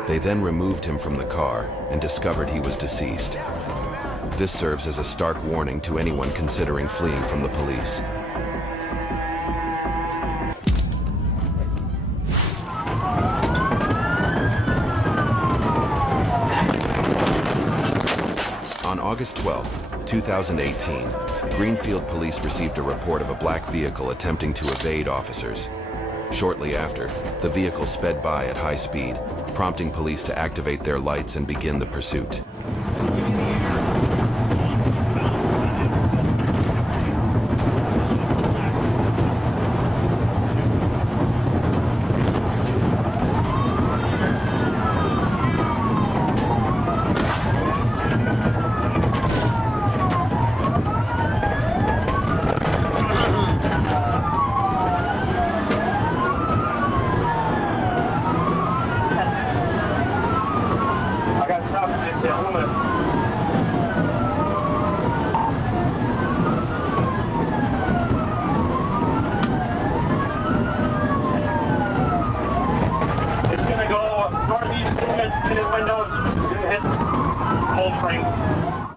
They then removed him from the car and discovered he was deceased. This serves as a stark warning to anyone considering fleeing from the police. On August 12, 2018, Greenfield police received a report of a black vehicle attempting to evade officers. Shortly after, the vehicle sped by at high speed, prompting police to activate their lights and begin the pursuit.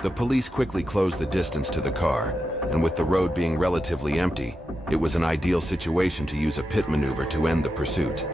The police quickly closed the distance to the car, and with the road being relatively empty, it was an ideal situation to use a pit maneuver to end the pursuit.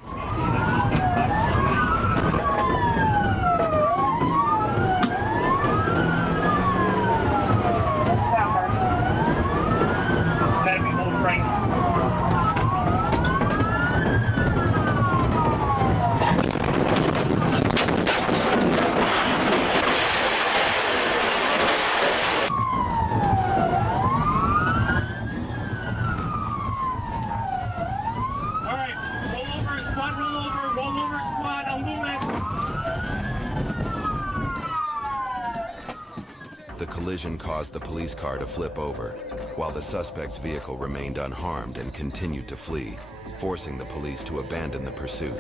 The collision caused the police car to flip over, while the suspect's vehicle remained unharmed and continued to flee, forcing the police to abandon the pursuit.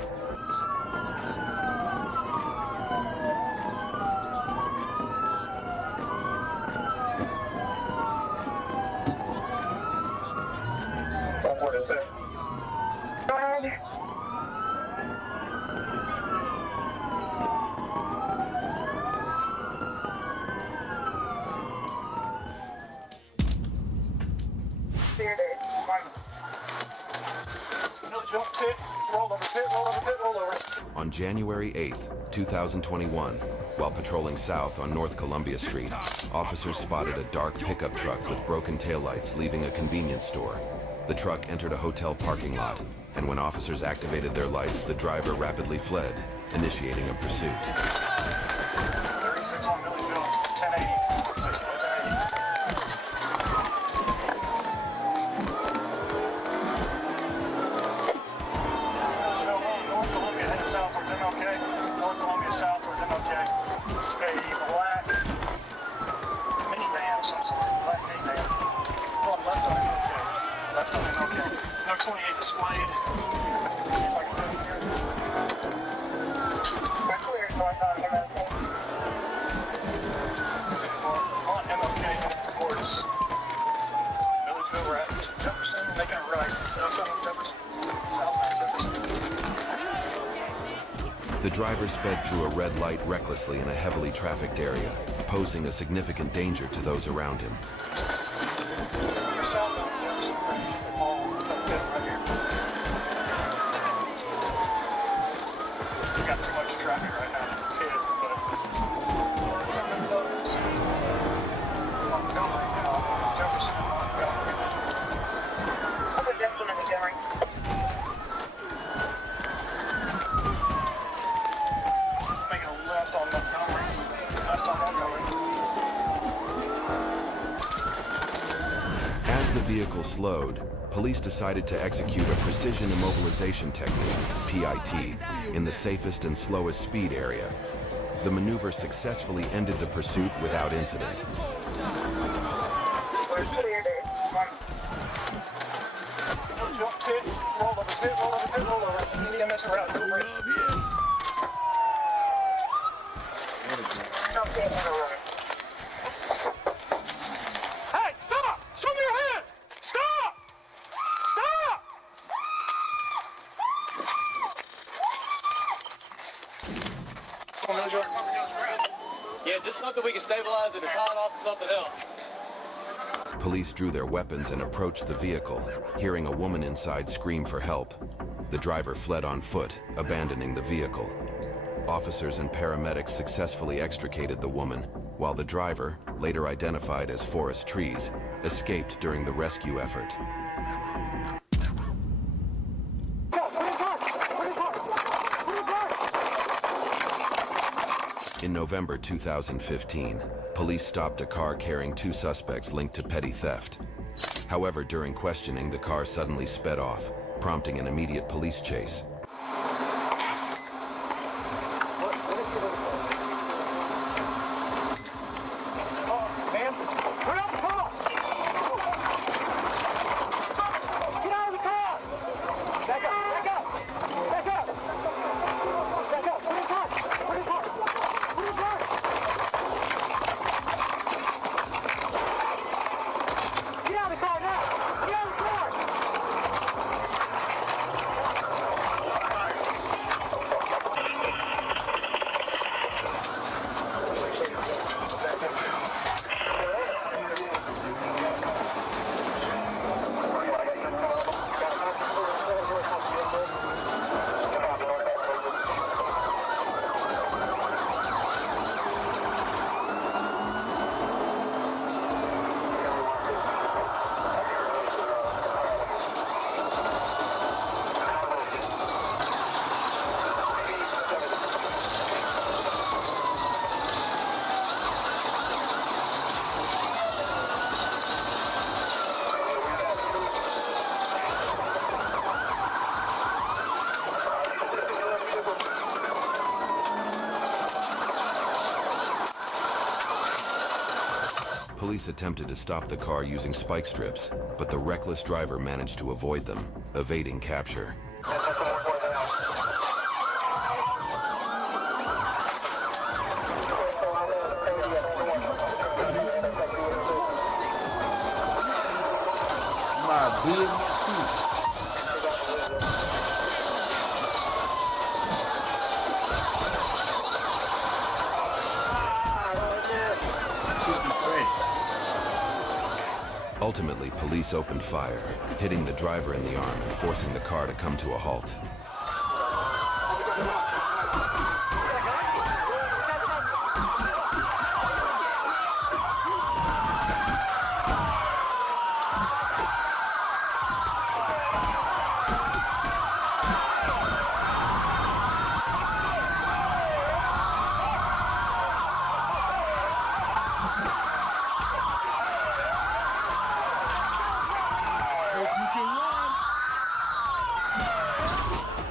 On January 8, 2021, while patrolling south on North Columbia Street, officers spotted a dark pickup truck with broken taillights leaving a convenience store. The truck entered a hotel parking lot, and when officers activated their lights, the driver rapidly fled, initiating a pursuit. 36 on Billy Bill, 1080. 1080. North Columbia headed south towards MLK. North Columbia south towards MLK. It's a black minivan of some sort. Black minivan. Going left on MLK. Left on MLK. No 28 displayed. Let's see if I can do it here. We're clear north on MLK. On MLK towards Milledgeville. We're at Jefferson, making a right. South on Jefferson. Southbound Jefferson. The driver sped through a red light recklessly in a heavily trafficked area, posing a significant danger to those around him. We're southbound Jefferson. Right here. We got too much traffic right now. Jefferson and Montgomery. I'll put Jefferson in the Montgomery. Making a left on Montgomery. Left on Montgomery. As the vehicle slowed, police decided to execute a precision immobilization technique, PIT, in the safest and slowest speed area. The maneuver successfully ended the pursuit without incident. We're cleared it. Jump pit, roll over, pit, roll over, pit, roll over. EMS around, no break. Jump pit, roll over. Hey, stop! Show me your hands! Stop! Stop! Yeah, just something we can stabilize it and tie it off to something else. Police drew their weapons and approached the vehicle, hearing a woman inside scream for help. The driver fled on foot, abandoning the vehicle. Officers and paramedics successfully extricated the woman, while the driver, later identified as Forest Trees, escaped during the rescue effort. In November 2015, police stopped a car carrying 2 suspects linked to petty theft. However, during questioning, the car suddenly sped off, prompting an immediate police chase. Police attempted to stop the car using spike strips, but the reckless driver managed to avoid them, evading capture. Ultimately, police opened fire, hitting the driver in the arm and forcing the car to come to a halt.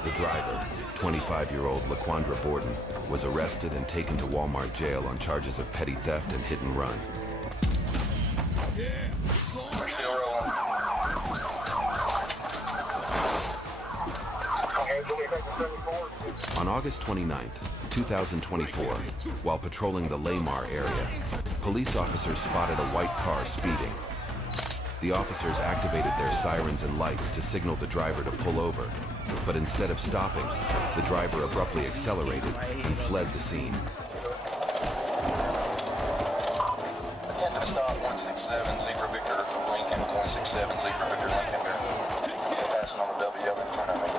The driver, 25-year-old Laquandra Borden, was arrested and taken to Walmart jail on charges of petty theft and hit and run. We're still rolling. On August 29th, 2024, while patrolling the Lamar area, police officers spotted a white car speeding. The officers activated their sirens and lights to signal the driver to pull over, but instead of stopping, the driver abruptly accelerated and fled the scene. Attempting to stop 167 Zebra Victor Lincoln, 167 Zebra Victor Lincoln there. Passing on the W in front of me.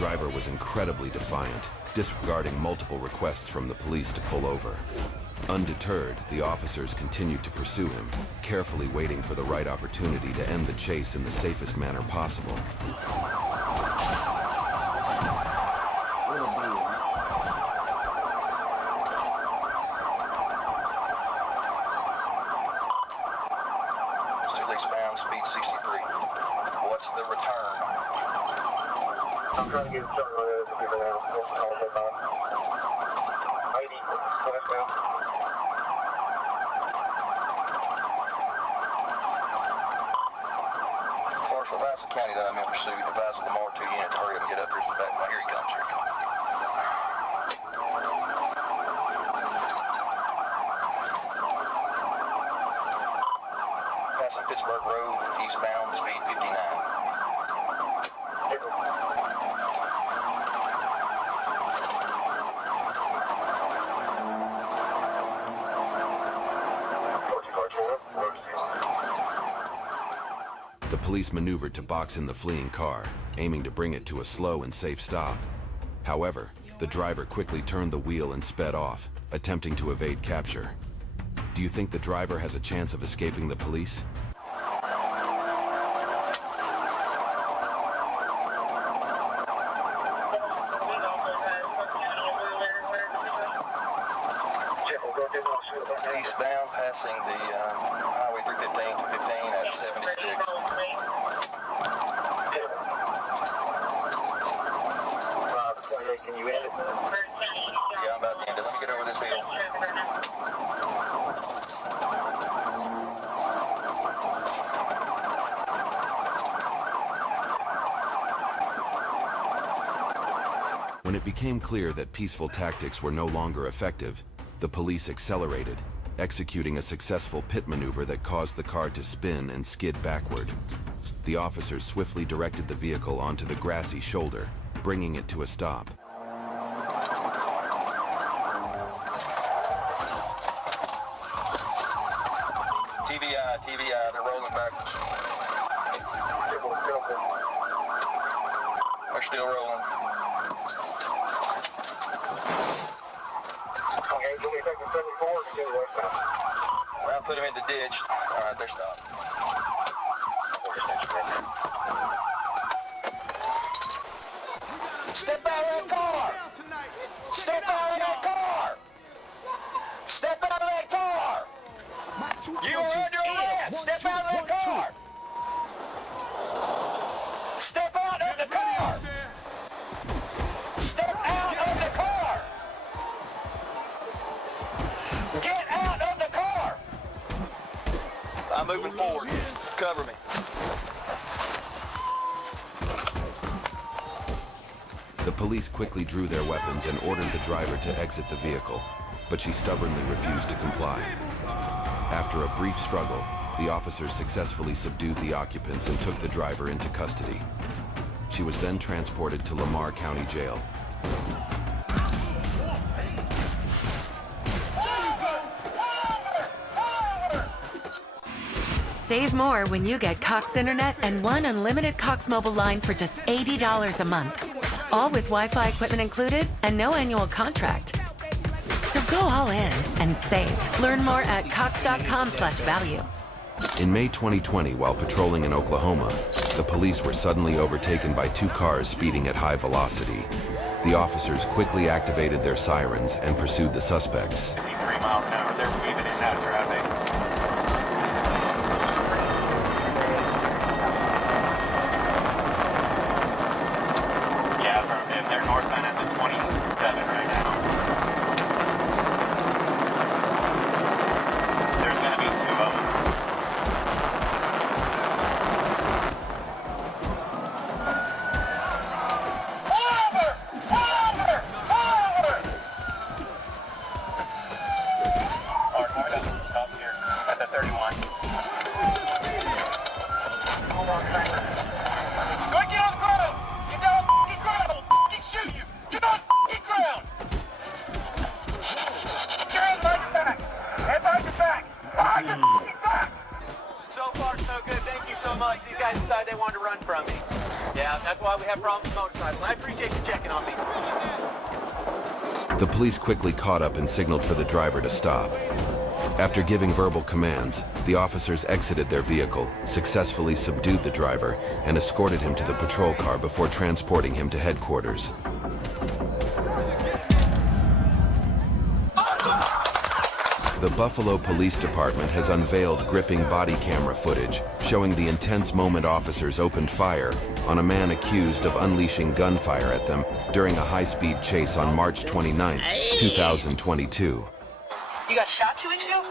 driver was incredibly defiant, disregarding multiple requests from the police to pull over. Undeterred, the officers continued to pursue him, carefully waiting for the right opportunity to end the chase in the safest manner possible. Still eastbound, speed 63. What's the return? I'm trying to get a start on it. 80, westbound. Marshal, advise the county that I'm in pursuit. Advise the Lamar 2 unit to hurry up and get up here to the back. Here he comes, here he comes. Passing Pittsburgh Road, eastbound, speed 59. The police maneuvered to box in the fleeing car, aiming to bring it to a slow and safe stop. However, the driver quickly turned the wheel and sped off, attempting to evade capture. Do you think the driver has a chance of escaping the police? Eastbound, passing the Highway 315 to 15 at 76. Can you end it? Yeah, I'm about to end it. Let me get over this hill. When it became clear that peaceful tactics were no longer effective, the police accelerated, executing a successful pit maneuver that caused the car to spin and skid backward. The officers swiftly directed the vehicle onto the grassy shoulder, bringing it to a stop. TVI, they're rolling backwards. They're still rolling. Okay, can we take the 74 to get away from? I'll put them in the ditch. All right, they're stopped. Step out of that car! Step out of that car! Step out of that car! You are under arrest! Step out of that car! Step out of the car! Step out of the car! Get out of the car! I'm moving forward. Cover me. The police quickly drew their weapons and ordered the driver to exit the vehicle, but she stubbornly refused to comply. After a brief struggle, the officers successfully subdued the occupants and took the driver into custody. She was then transported to Lamar County Jail. Save more when you get Cox Internet and one unlimited Cox mobile line for just $80 a month. All with Wi-Fi equipment included and no annual contract. So go all in and save. Learn more at cox.com/value. In May 2020, while patrolling in Oklahoma, the police were suddenly overtaken by two cars speeding at high velocity. The officers quickly activated their sirens and pursued the suspects. 3 miles an hour, they're weaving in and out of traffic. Yeah, they're northbound at the 27 right now. There's going to be 2 of them. So far, so good. Thank you so much. These guys decided they wanted to run from me. Yeah, that's why we have problems with motorcycles. I appreciate The police quickly caught up and signaled for the driver to stop. After giving verbal commands, the officers exited their vehicle, successfully subdued the driver, and escorted him to the patrol car before transporting him to headquarters. The Buffalo Police Department has unveiled gripping body camera footage showing the intense moment officers opened fire on a man accused of unleashing gunfire at them during a high-speed chase on March 29, 2022. You got shot 2 weeks ago?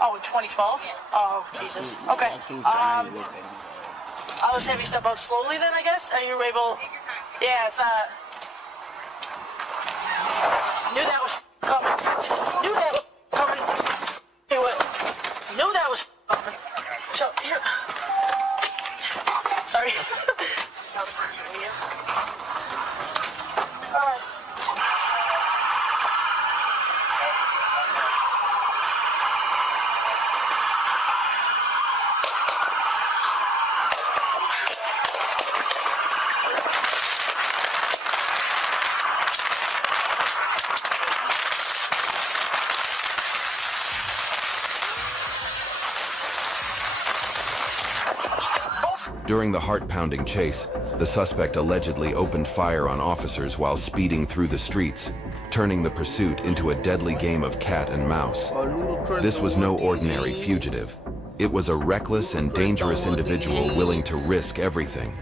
Oh, in 2012? Oh, Jesus. Okay. I'll just have you step out slowly then, I guess? Are you able... Yeah, it's, Knew that was coming. Knew that was coming. Knew it. Knew that was coming. So, here. Sorry. All right. During the heart-pounding chase, the suspect allegedly opened fire on officers while speeding through the streets, turning the pursuit into a deadly game of cat and mouse. This was no ordinary fugitive. It was a reckless and dangerous individual willing to risk everything.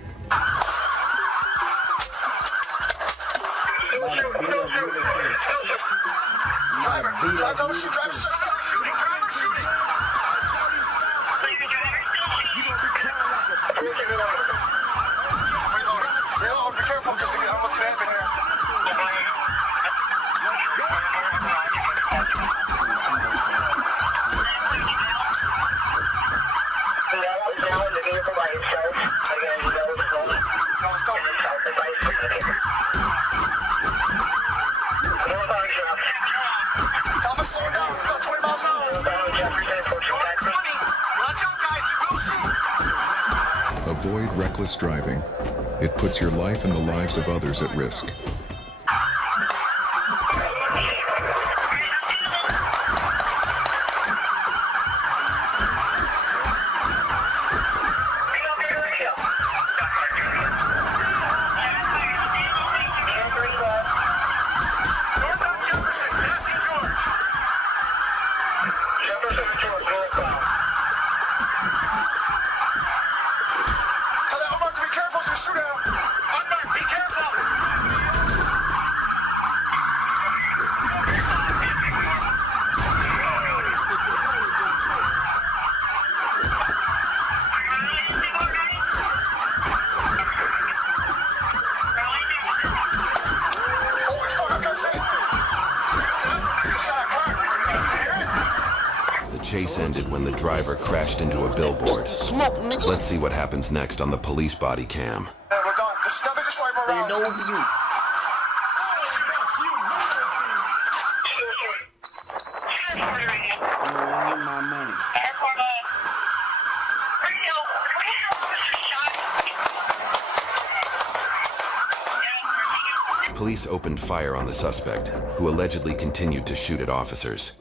Avoid reckless driving. It puts your life and the lives of others at risk. Chase ended when the driver crashed into a billboard. Let's see what happens next on the police body cam. We're done. Just swipe around. Stand over you. My money. Police opened fire on the suspect, who allegedly continued to shoot at officers.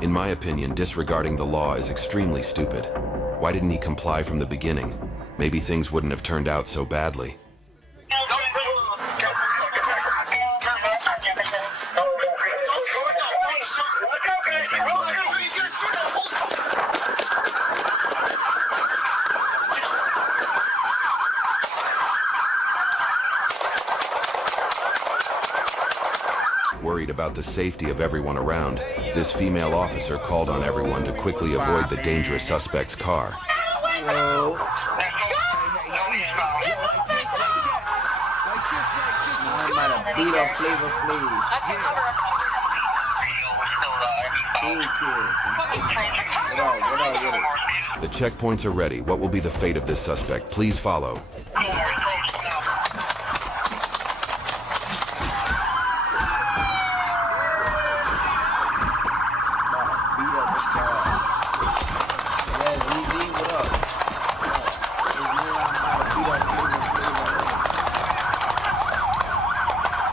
In my opinion, disregarding the law is extremely stupid. Why didn't he comply from the beginning? Maybe things wouldn't have turned out so badly. Worried about the safety of everyone around, this female officer called on everyone to quickly avoid the dangerous suspect's car. I'm about to beat up Flavor Flav. The checkpoints are ready. What will be the fate of this suspect? Please follow.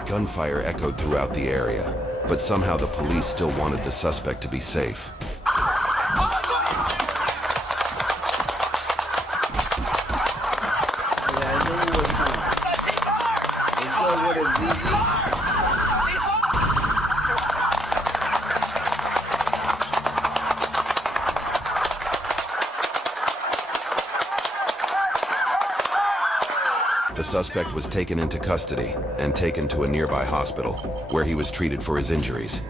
Gunfire echoed throughout the area, but somehow the police still wanted the suspect to be safe. The suspect was taken into custody and taken to a nearby hospital, where he was treated for his injuries.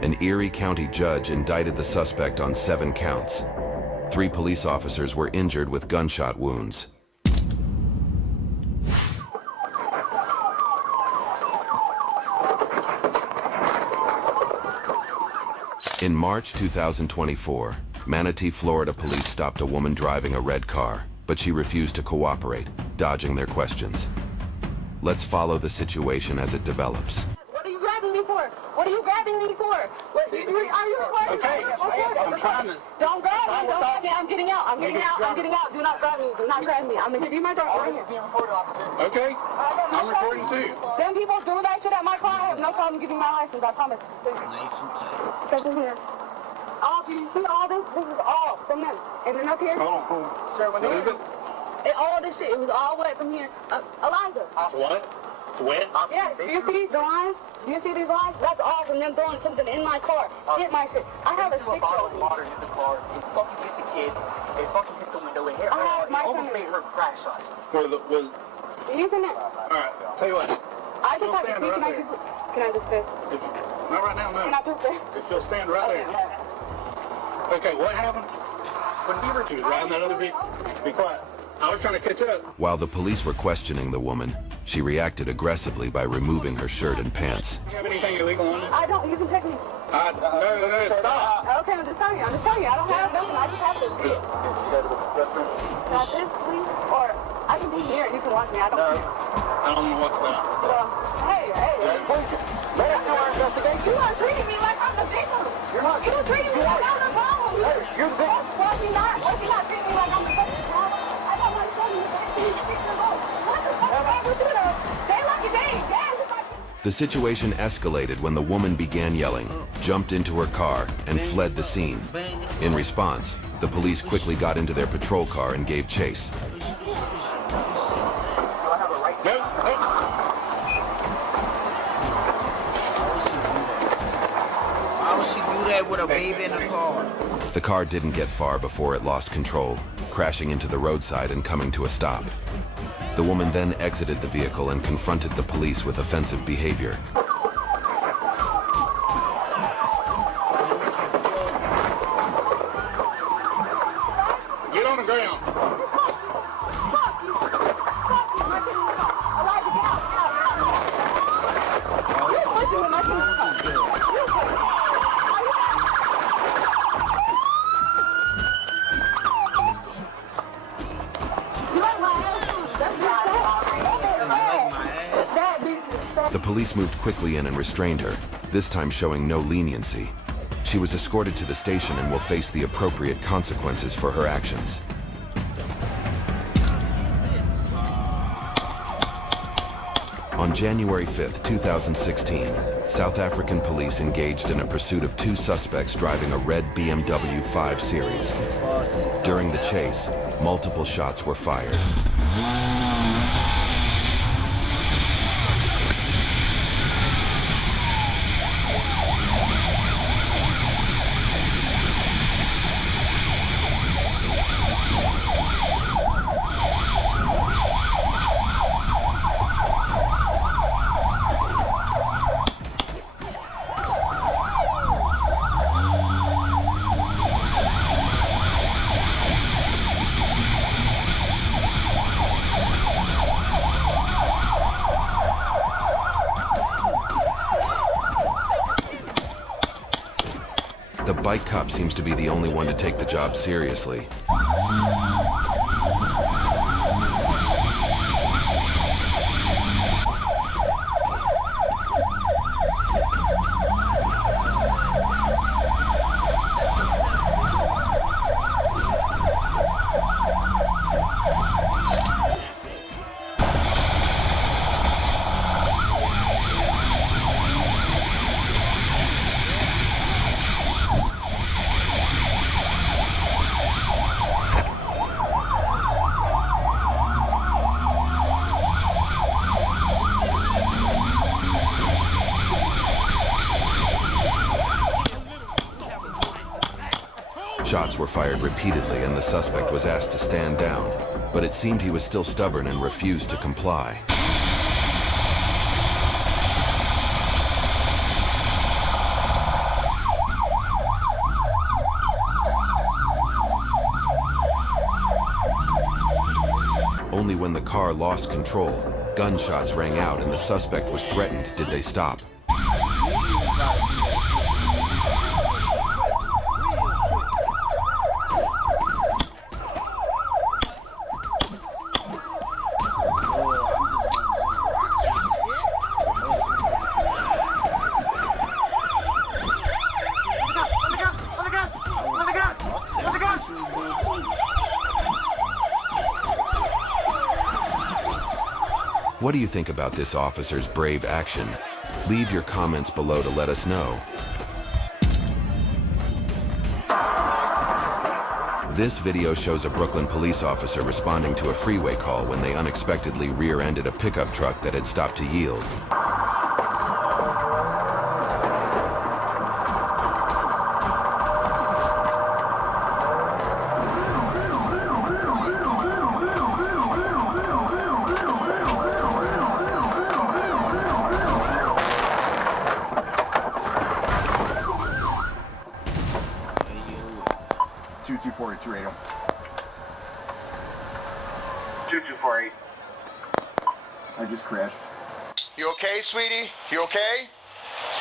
An Erie County judge indicted the suspect on 7 counts. 3 police officers were injured with gunshot wounds. In March 2024, Manatee, Florida police stopped a woman driving a red car, but she refused to cooperate, dodging their questions. Let's follow the situation as it develops. What are you grabbing me for? What are you grabbing me for? What are you recording? Okay, I'm trying to. Don't grab me. Don't grab me. I'm getting out. I'm getting out. I'm getting out. Do not grab me. Do not grab me. I'm gonna give you my driver right here. Okay, I'm recording too. Them people do that shit at my car. I have no problem giving my license. I promise. Check in here. All, you see all this? This is all from them. And then up here. Hold on. Sir, what is it? All this shit. It was all wet from here. Eliza. It's what? It's wet? Yes. Do you see the lines? Do you see these lines? That's all from them throwing something in my car. Hit my shit. I have a 6-year-old. Water in the car. They fucking hit the kid. They fucking hit the window in here. I have my almost son. made her crash us. Using it. Alright, tell you what. I just have to speak to my people. Can I just piss? Not right now, no. Can I just piss? If you'll stand right there. Okay, what happened? When we were riding that other vehicle, be quiet. I was trying to catch up. While the police were questioning the woman, she reacted aggressively by removing her shirt and pants. Do you have anything illegal on you? I don't. You can take me. No, stop. Okay, I'm just telling you. I don't have nothing. I just have to. Not this, please? Or I can be here and you can watch me. I don't care. I don't know what's that. Hey. Let us do our investigation. You are treating me like I'm the victim. You're not. You're treating me like I'm the problem. You're the victim. Why you not treating me like I'm the victim? I got my son. He's 6 years old. What the fuck is wrong with you? They lucky days. The situation escalated when the woman began yelling, jumped into her car, and fled the scene. In response, the police quickly got into their patrol car and gave chase. Why would she do that with a baby in the car? The car didn't get far before it lost control, crashing into the roadside and coming to a stop. The woman then exited the vehicle and confronted the police with offensive behavior. Get on the ground. The police moved quickly in and restrained her, this time showing no leniency. She was escorted to the station and will face the appropriate consequences for her actions. On January 5, 2016, South African police engaged in a pursuit of 2 suspects driving a red BMW 5 Series. During the chase, multiple shots were fired. The bike cop seems to be the only one to take the job seriously. Shots were fired repeatedly and the suspect was asked to stand down, but it seemed he was still stubborn and refused to comply. Only when the car lost control, gunshots rang out and the suspect was threatened did they stop. What do you think about this officer's brave action? Leave your comments below to let us know. This video shows a Brooklyn police officer responding to a freeway call when they unexpectedly rear-ended a pickup truck that had stopped to yield. I just crashed. You okay, sweetie? You okay?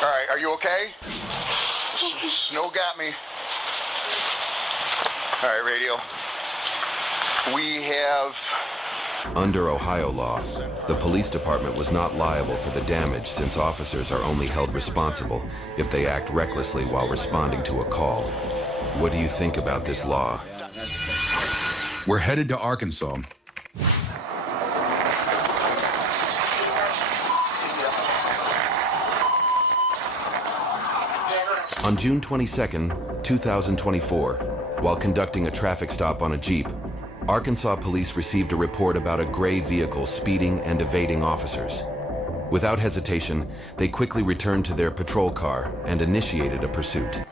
All right, are you okay? Snow got me. All right, radio. We have... Under Ohio law, the police department was not liable for the damage since officers are only held responsible if they act recklessly while responding to a call. What do you think about this law? We're headed to Arkansas. On June 22, 2024, while conducting a traffic stop on a Jeep, Arkansas police received a report about a gray vehicle speeding and evading officers. Without hesitation, they quickly returned to their patrol car and initiated a pursuit.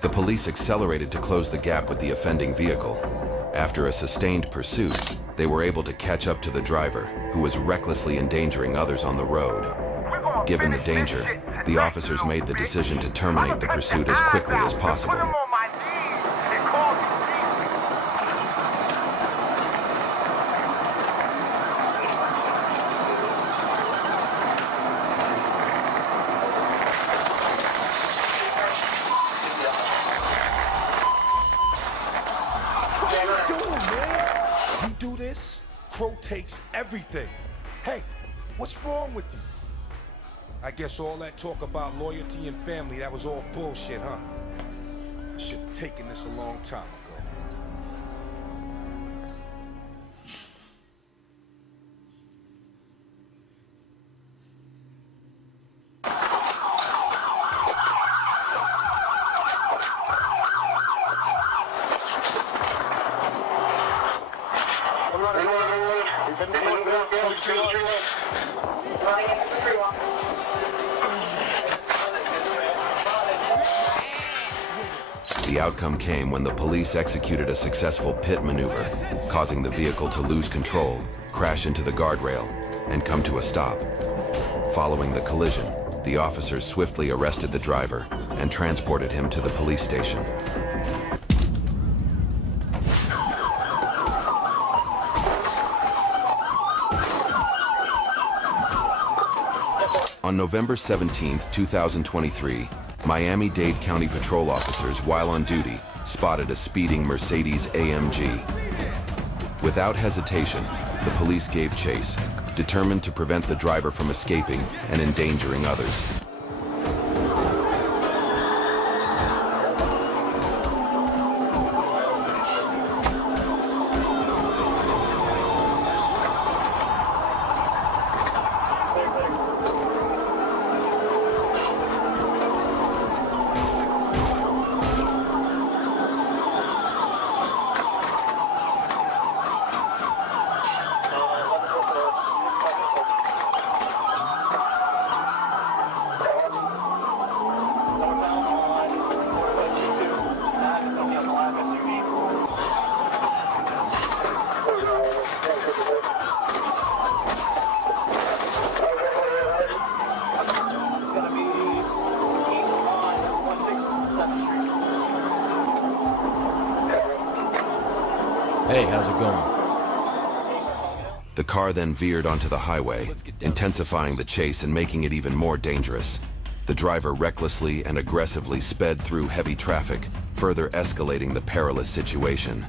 The police accelerated to close the gap with the offending vehicle. After a sustained pursuit, they were able to catch up to the driver, who was recklessly endangering others on the road. Given the danger, the officers made the decision to terminate the pursuit as quickly as possible. Takes everything. Hey, what's wrong with you? I guess all that talk about loyalty and family, that was all bullshit, huh? I should have taken this a long time ago. The outcome came when the police executed a successful pit maneuver, causing the vehicle to lose control, crash into the guardrail, and come to a stop. Following the collision, the officers swiftly arrested the driver and transported him to the police station. On November 17, 2023, Miami-Dade County Patrol officers, while on duty, spotted a speeding Mercedes AMG. Without hesitation, the police gave chase, determined to prevent the driver from escaping and endangering others. Hey, how's it going? The car then veered onto the highway, intensifying the chase and making it even more dangerous. The driver recklessly and aggressively sped through heavy traffic, further escalating the perilous situation.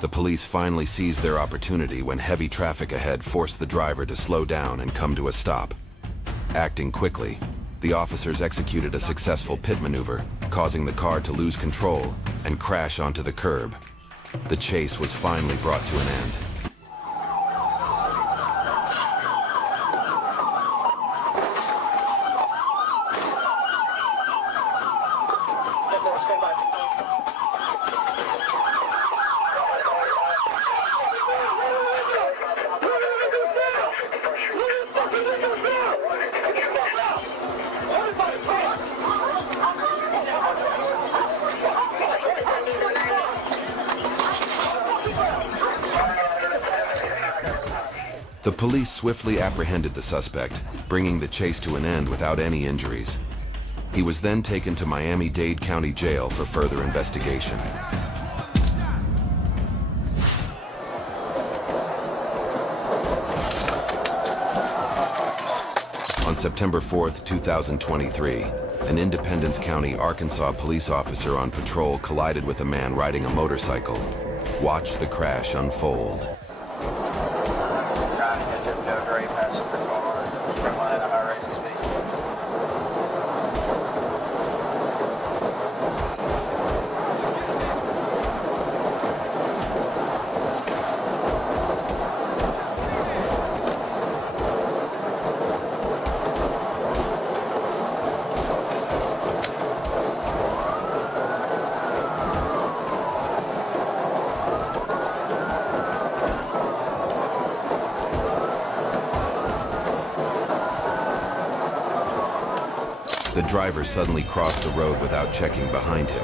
The police finally seized their opportunity when heavy traffic ahead forced the driver to slow down and come to a stop. Acting quickly, the officers executed a successful pit maneuver, causing the car to lose control and crash onto the curb. The chase was finally brought to an end. The police swiftly apprehended the suspect, bringing the chase to an end without any injuries. He was then taken to Miami-Dade County Jail for further investigation. On September 4th, 2023, an Independence County, Arkansas police officer on patrol collided with a man riding a motorcycle. Watch the crash unfold. The driver suddenly crossed the road without checking behind him.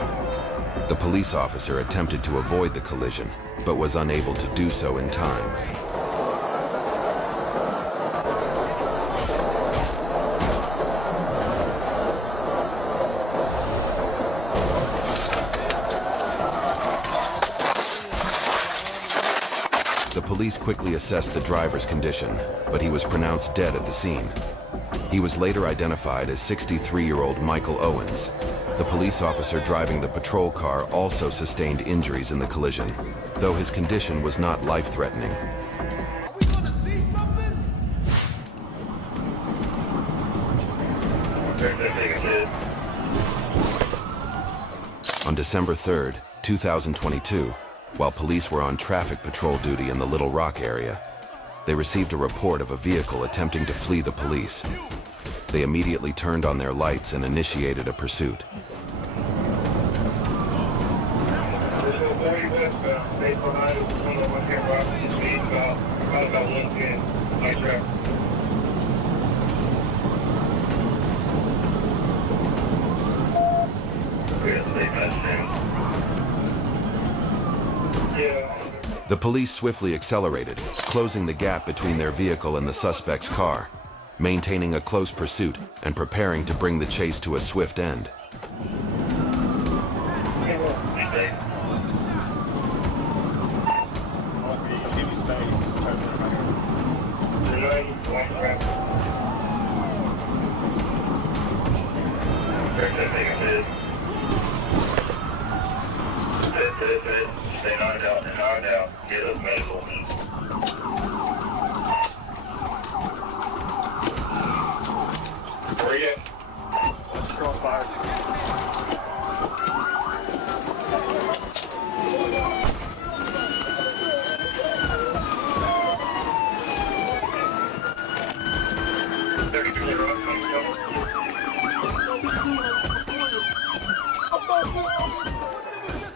The police officer attempted to avoid the collision, but was unable to do so in time. The police quickly assessed the driver's condition, but he was pronounced dead at the scene. He was later identified as 63-year-old Michael Owens. The police officer driving the patrol car also sustained injuries in the collision, though his condition was not life-threatening. There's On December 3rd, 2022, while police were on traffic patrol duty in the Little Rock area, they received a report of a vehicle attempting to flee the police. They immediately turned on their lights and initiated a pursuit. The police swiftly accelerated, closing the gap between their vehicle and the suspect's car, maintaining a close pursuit and preparing to bring the chase to a swift end.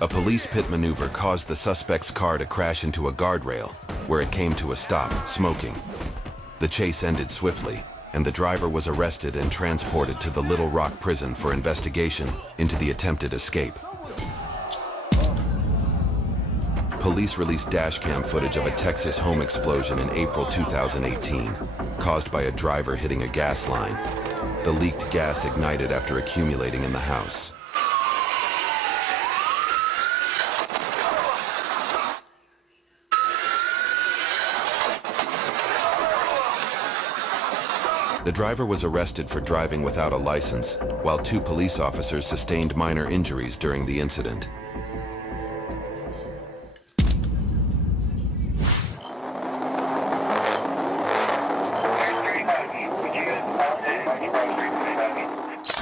A police pit maneuver caused the suspect's car to crash into a guardrail, where it came to a stop, smoking. The chase ended swiftly, and the driver was arrested and transported to the Little Rock prison for investigation into the attempted escape. Police released dashcam footage of a Texas home explosion in April 2018, caused by a driver hitting a gas line. The leaked gas ignited after accumulating in the house. The driver was arrested for driving without a license, while 2 police officers sustained minor injuries during the incident.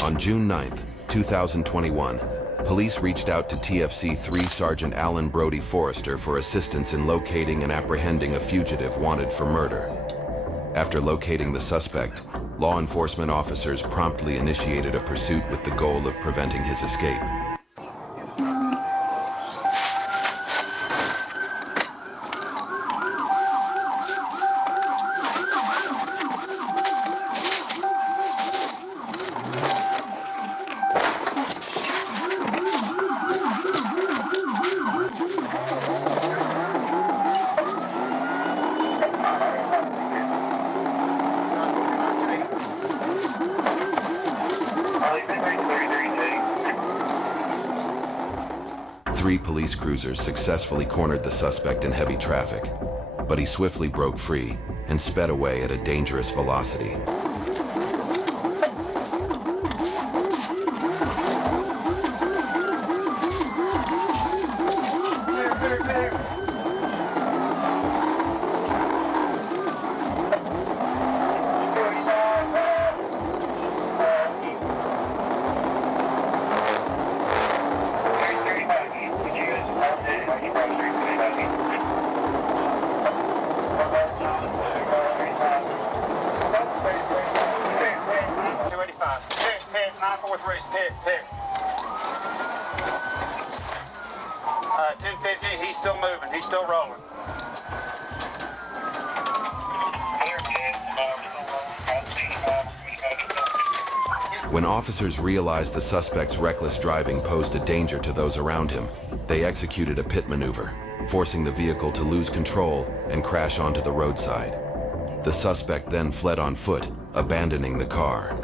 On June 9th, 2021, police reached out to TFC 3 Sergeant Alan Brody Forrester for assistance in locating and apprehending a fugitive wanted for murder. After locating the suspect, law enforcement officers promptly initiated a pursuit with the goal of preventing his escape. Three police cruisers successfully cornered the suspect in heavy traffic, but he swiftly broke free and sped away at a dangerous velocity. He's still moving. He's still rolling. When officers realized the suspect's reckless driving posed a danger to those around him, they executed a pit maneuver, forcing the vehicle to lose control and crash onto the roadside. The suspect then fled on foot, abandoning the car.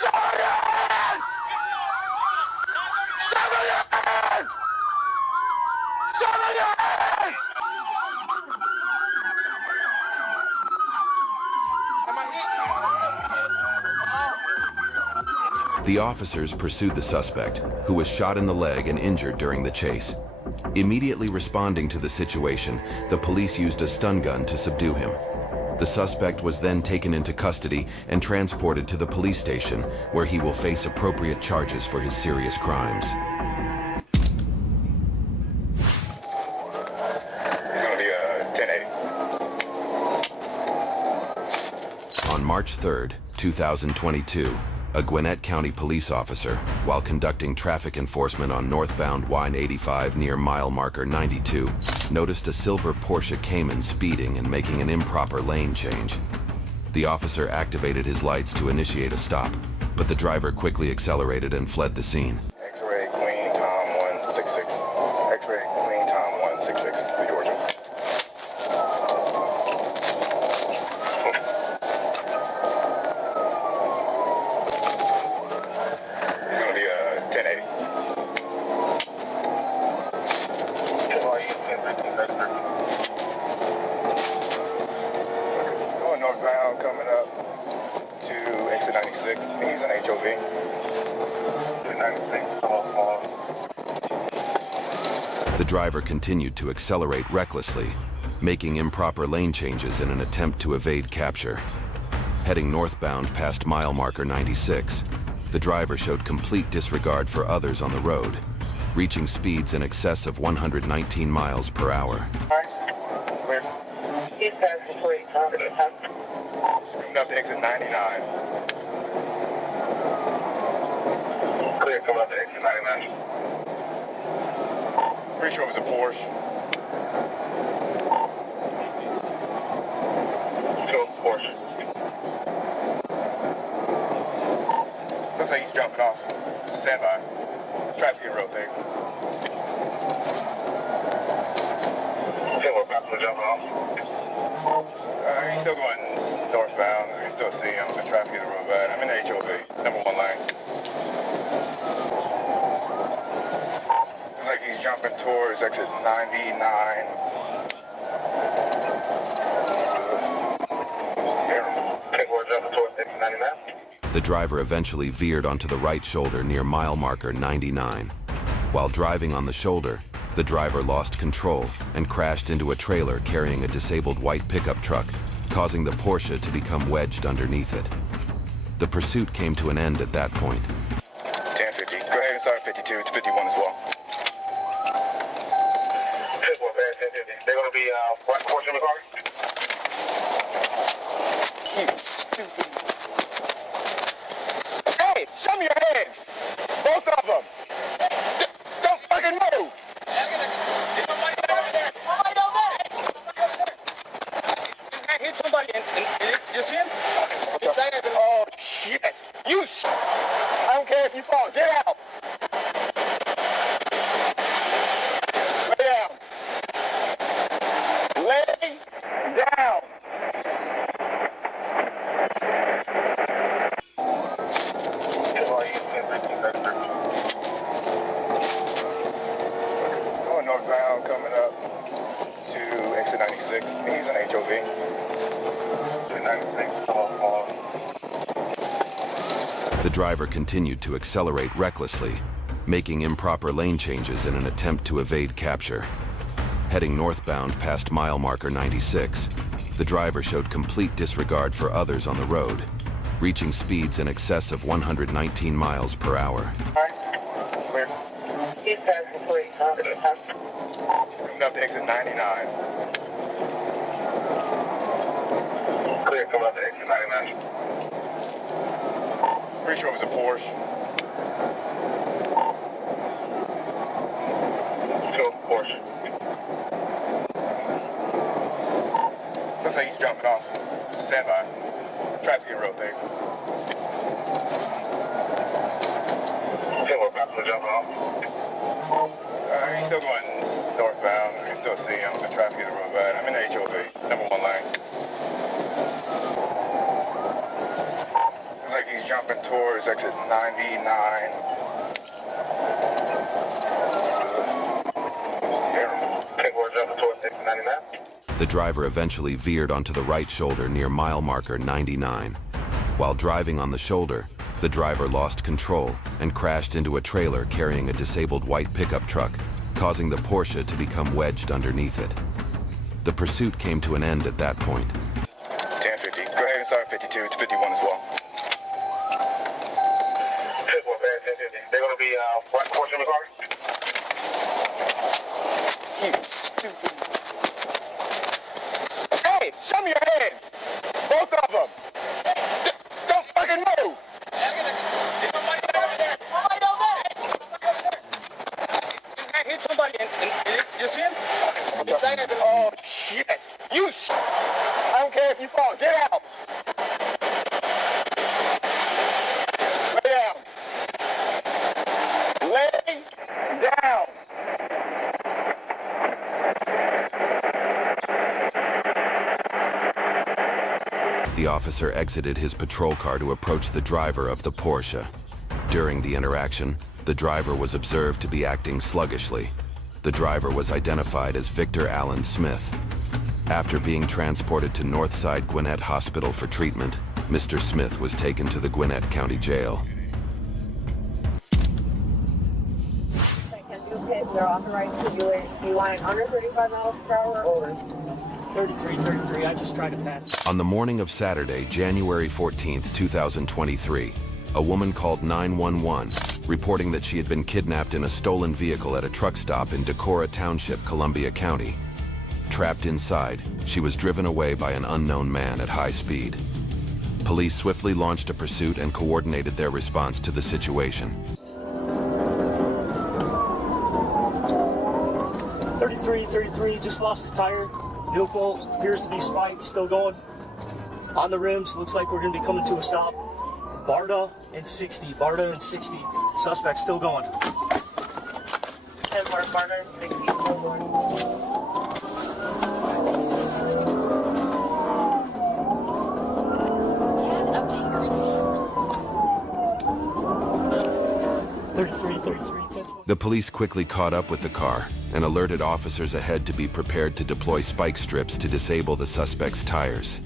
Show Shut on your hands! The officers pursued the suspect, who was shot in the leg and injured during the chase. Immediately responding to the situation, the police used a stun gun to subdue him. The suspect was then taken into custody and transported to the police station, where he will face appropriate charges for his serious crimes. He's gonna be a 1080. On March 3rd, 2022, a Gwinnett County police officer, while conducting traffic enforcement on northbound Y85 near mile marker 92, noticed a silver Porsche Cayman speeding and making an improper lane change. The officer activated his lights to initiate a stop, but the driver quickly accelerated and fled the scene. X-ray Queen Tom 166. X-ray Queen Tom 166 to Georgia. He's gonna be a 1080. Going northbound, coming up to exit 96. He's an HOV. 96. The driver continued to accelerate recklessly, making improper lane changes in an attempt to evade capture. Heading northbound past mile marker 96, the driver showed complete disregard for others on the road, reaching speeds in excess of 119 miles per hour. Coming up to exit 99. Clear, coming up to exit 99. Pretty sure it was a Porsche. Sure, it's a Porsche. Looks like he's jumping off. Stand by. Traffic getting real big. Okay, we're about to jump off. He's still going northbound. You can still see him. The traffic getting real bad. I'm in the HOV, number 1 lane. Looks like he's jumping towards exit 99. It's terrible. Okay, we're jumping towards exit 99. The driver eventually veered onto the right shoulder near mile marker 99. While driving on the shoulder, the driver lost control and crashed into a trailer carrying a disabled white pickup truck, causing the Porsche to become wedged underneath it. The pursuit came to an end at that point. 1050. Go ahead and start 52 to 51 as well. They're going to be what Porsche in the car? Hey, show me your hands. Both of them. Don't fucking move. There's somebody over there. Somebody over there. Hit somebody and you see him? Oh, shit. You. I don't care if you fall. Get out. Lay down. Lay down. Going northbound, coming up to exit 96. He's an HOV. 96. The driver continued to accelerate recklessly, making improper lane changes in an attempt to evade capture. Heading northbound past mile marker 96, the driver showed complete disregard for others on the road, reaching speeds in excess of 119 miles per hour. Clear. Coming up to exit 99. Clear, coming up to exit 99. Pretty sure it was a Porsche. Sure, Porsche. Looks like he's jumping off. Stand by. Traffic getting real big. Okay, we're about to jump off. He's still going northbound. You can still see him. The traffic getting real bad. I'm in the HOV, number 1 lane. Looks like he's jumping towards exit 99. It's terrible. driver eventually veered onto the right shoulder near mile marker 99. While driving on the shoulder, the driver lost control and crashed into a trailer carrying a disabled white pickup truck, causing the Porsche to become wedged underneath it. The pursuit came to an end at that point. 1050. Go ahead and start 52 to 51 as well. They're going to be what portion of the car? Hey, show me your hands. Both of them. Don't fucking move. Hit somebody and you see him? Oh, shit. You I don't care if you fall. Get out. Lay down. Lay down. The officer exited his patrol car to approach the driver of the Porsche. During the interaction, the driver was observed to be acting sluggishly. The driver was identified as Victor Allen Smith. After being transported to Northside Gwinnett Hospital for treatment, Mr. Smith was taken to the Gwinnett County Jail. They're authorized to do it. Do you want it under 35 miles per hour or 33, I just tried to pass. On the morning of Saturday, January 14th, 2023, a woman called 911, reporting that she had been kidnapped in a stolen vehicle at a truck stop in Decorah Township, Columbia County. Trapped inside, she was driven away by an unknown man at high speed. Police swiftly launched a pursuit and coordinated their response to the situation. 33, just lost a tire. Vehicle appears to be spiked, still going. On the rims, looks like we're going to be coming to a stop. Brotha and 60. Suspect still going. 10 Brotha and 60. Still going. 33, 10. The police quickly caught up with the car and alerted officers ahead to be prepared to deploy spike strips to disable the suspect's tires.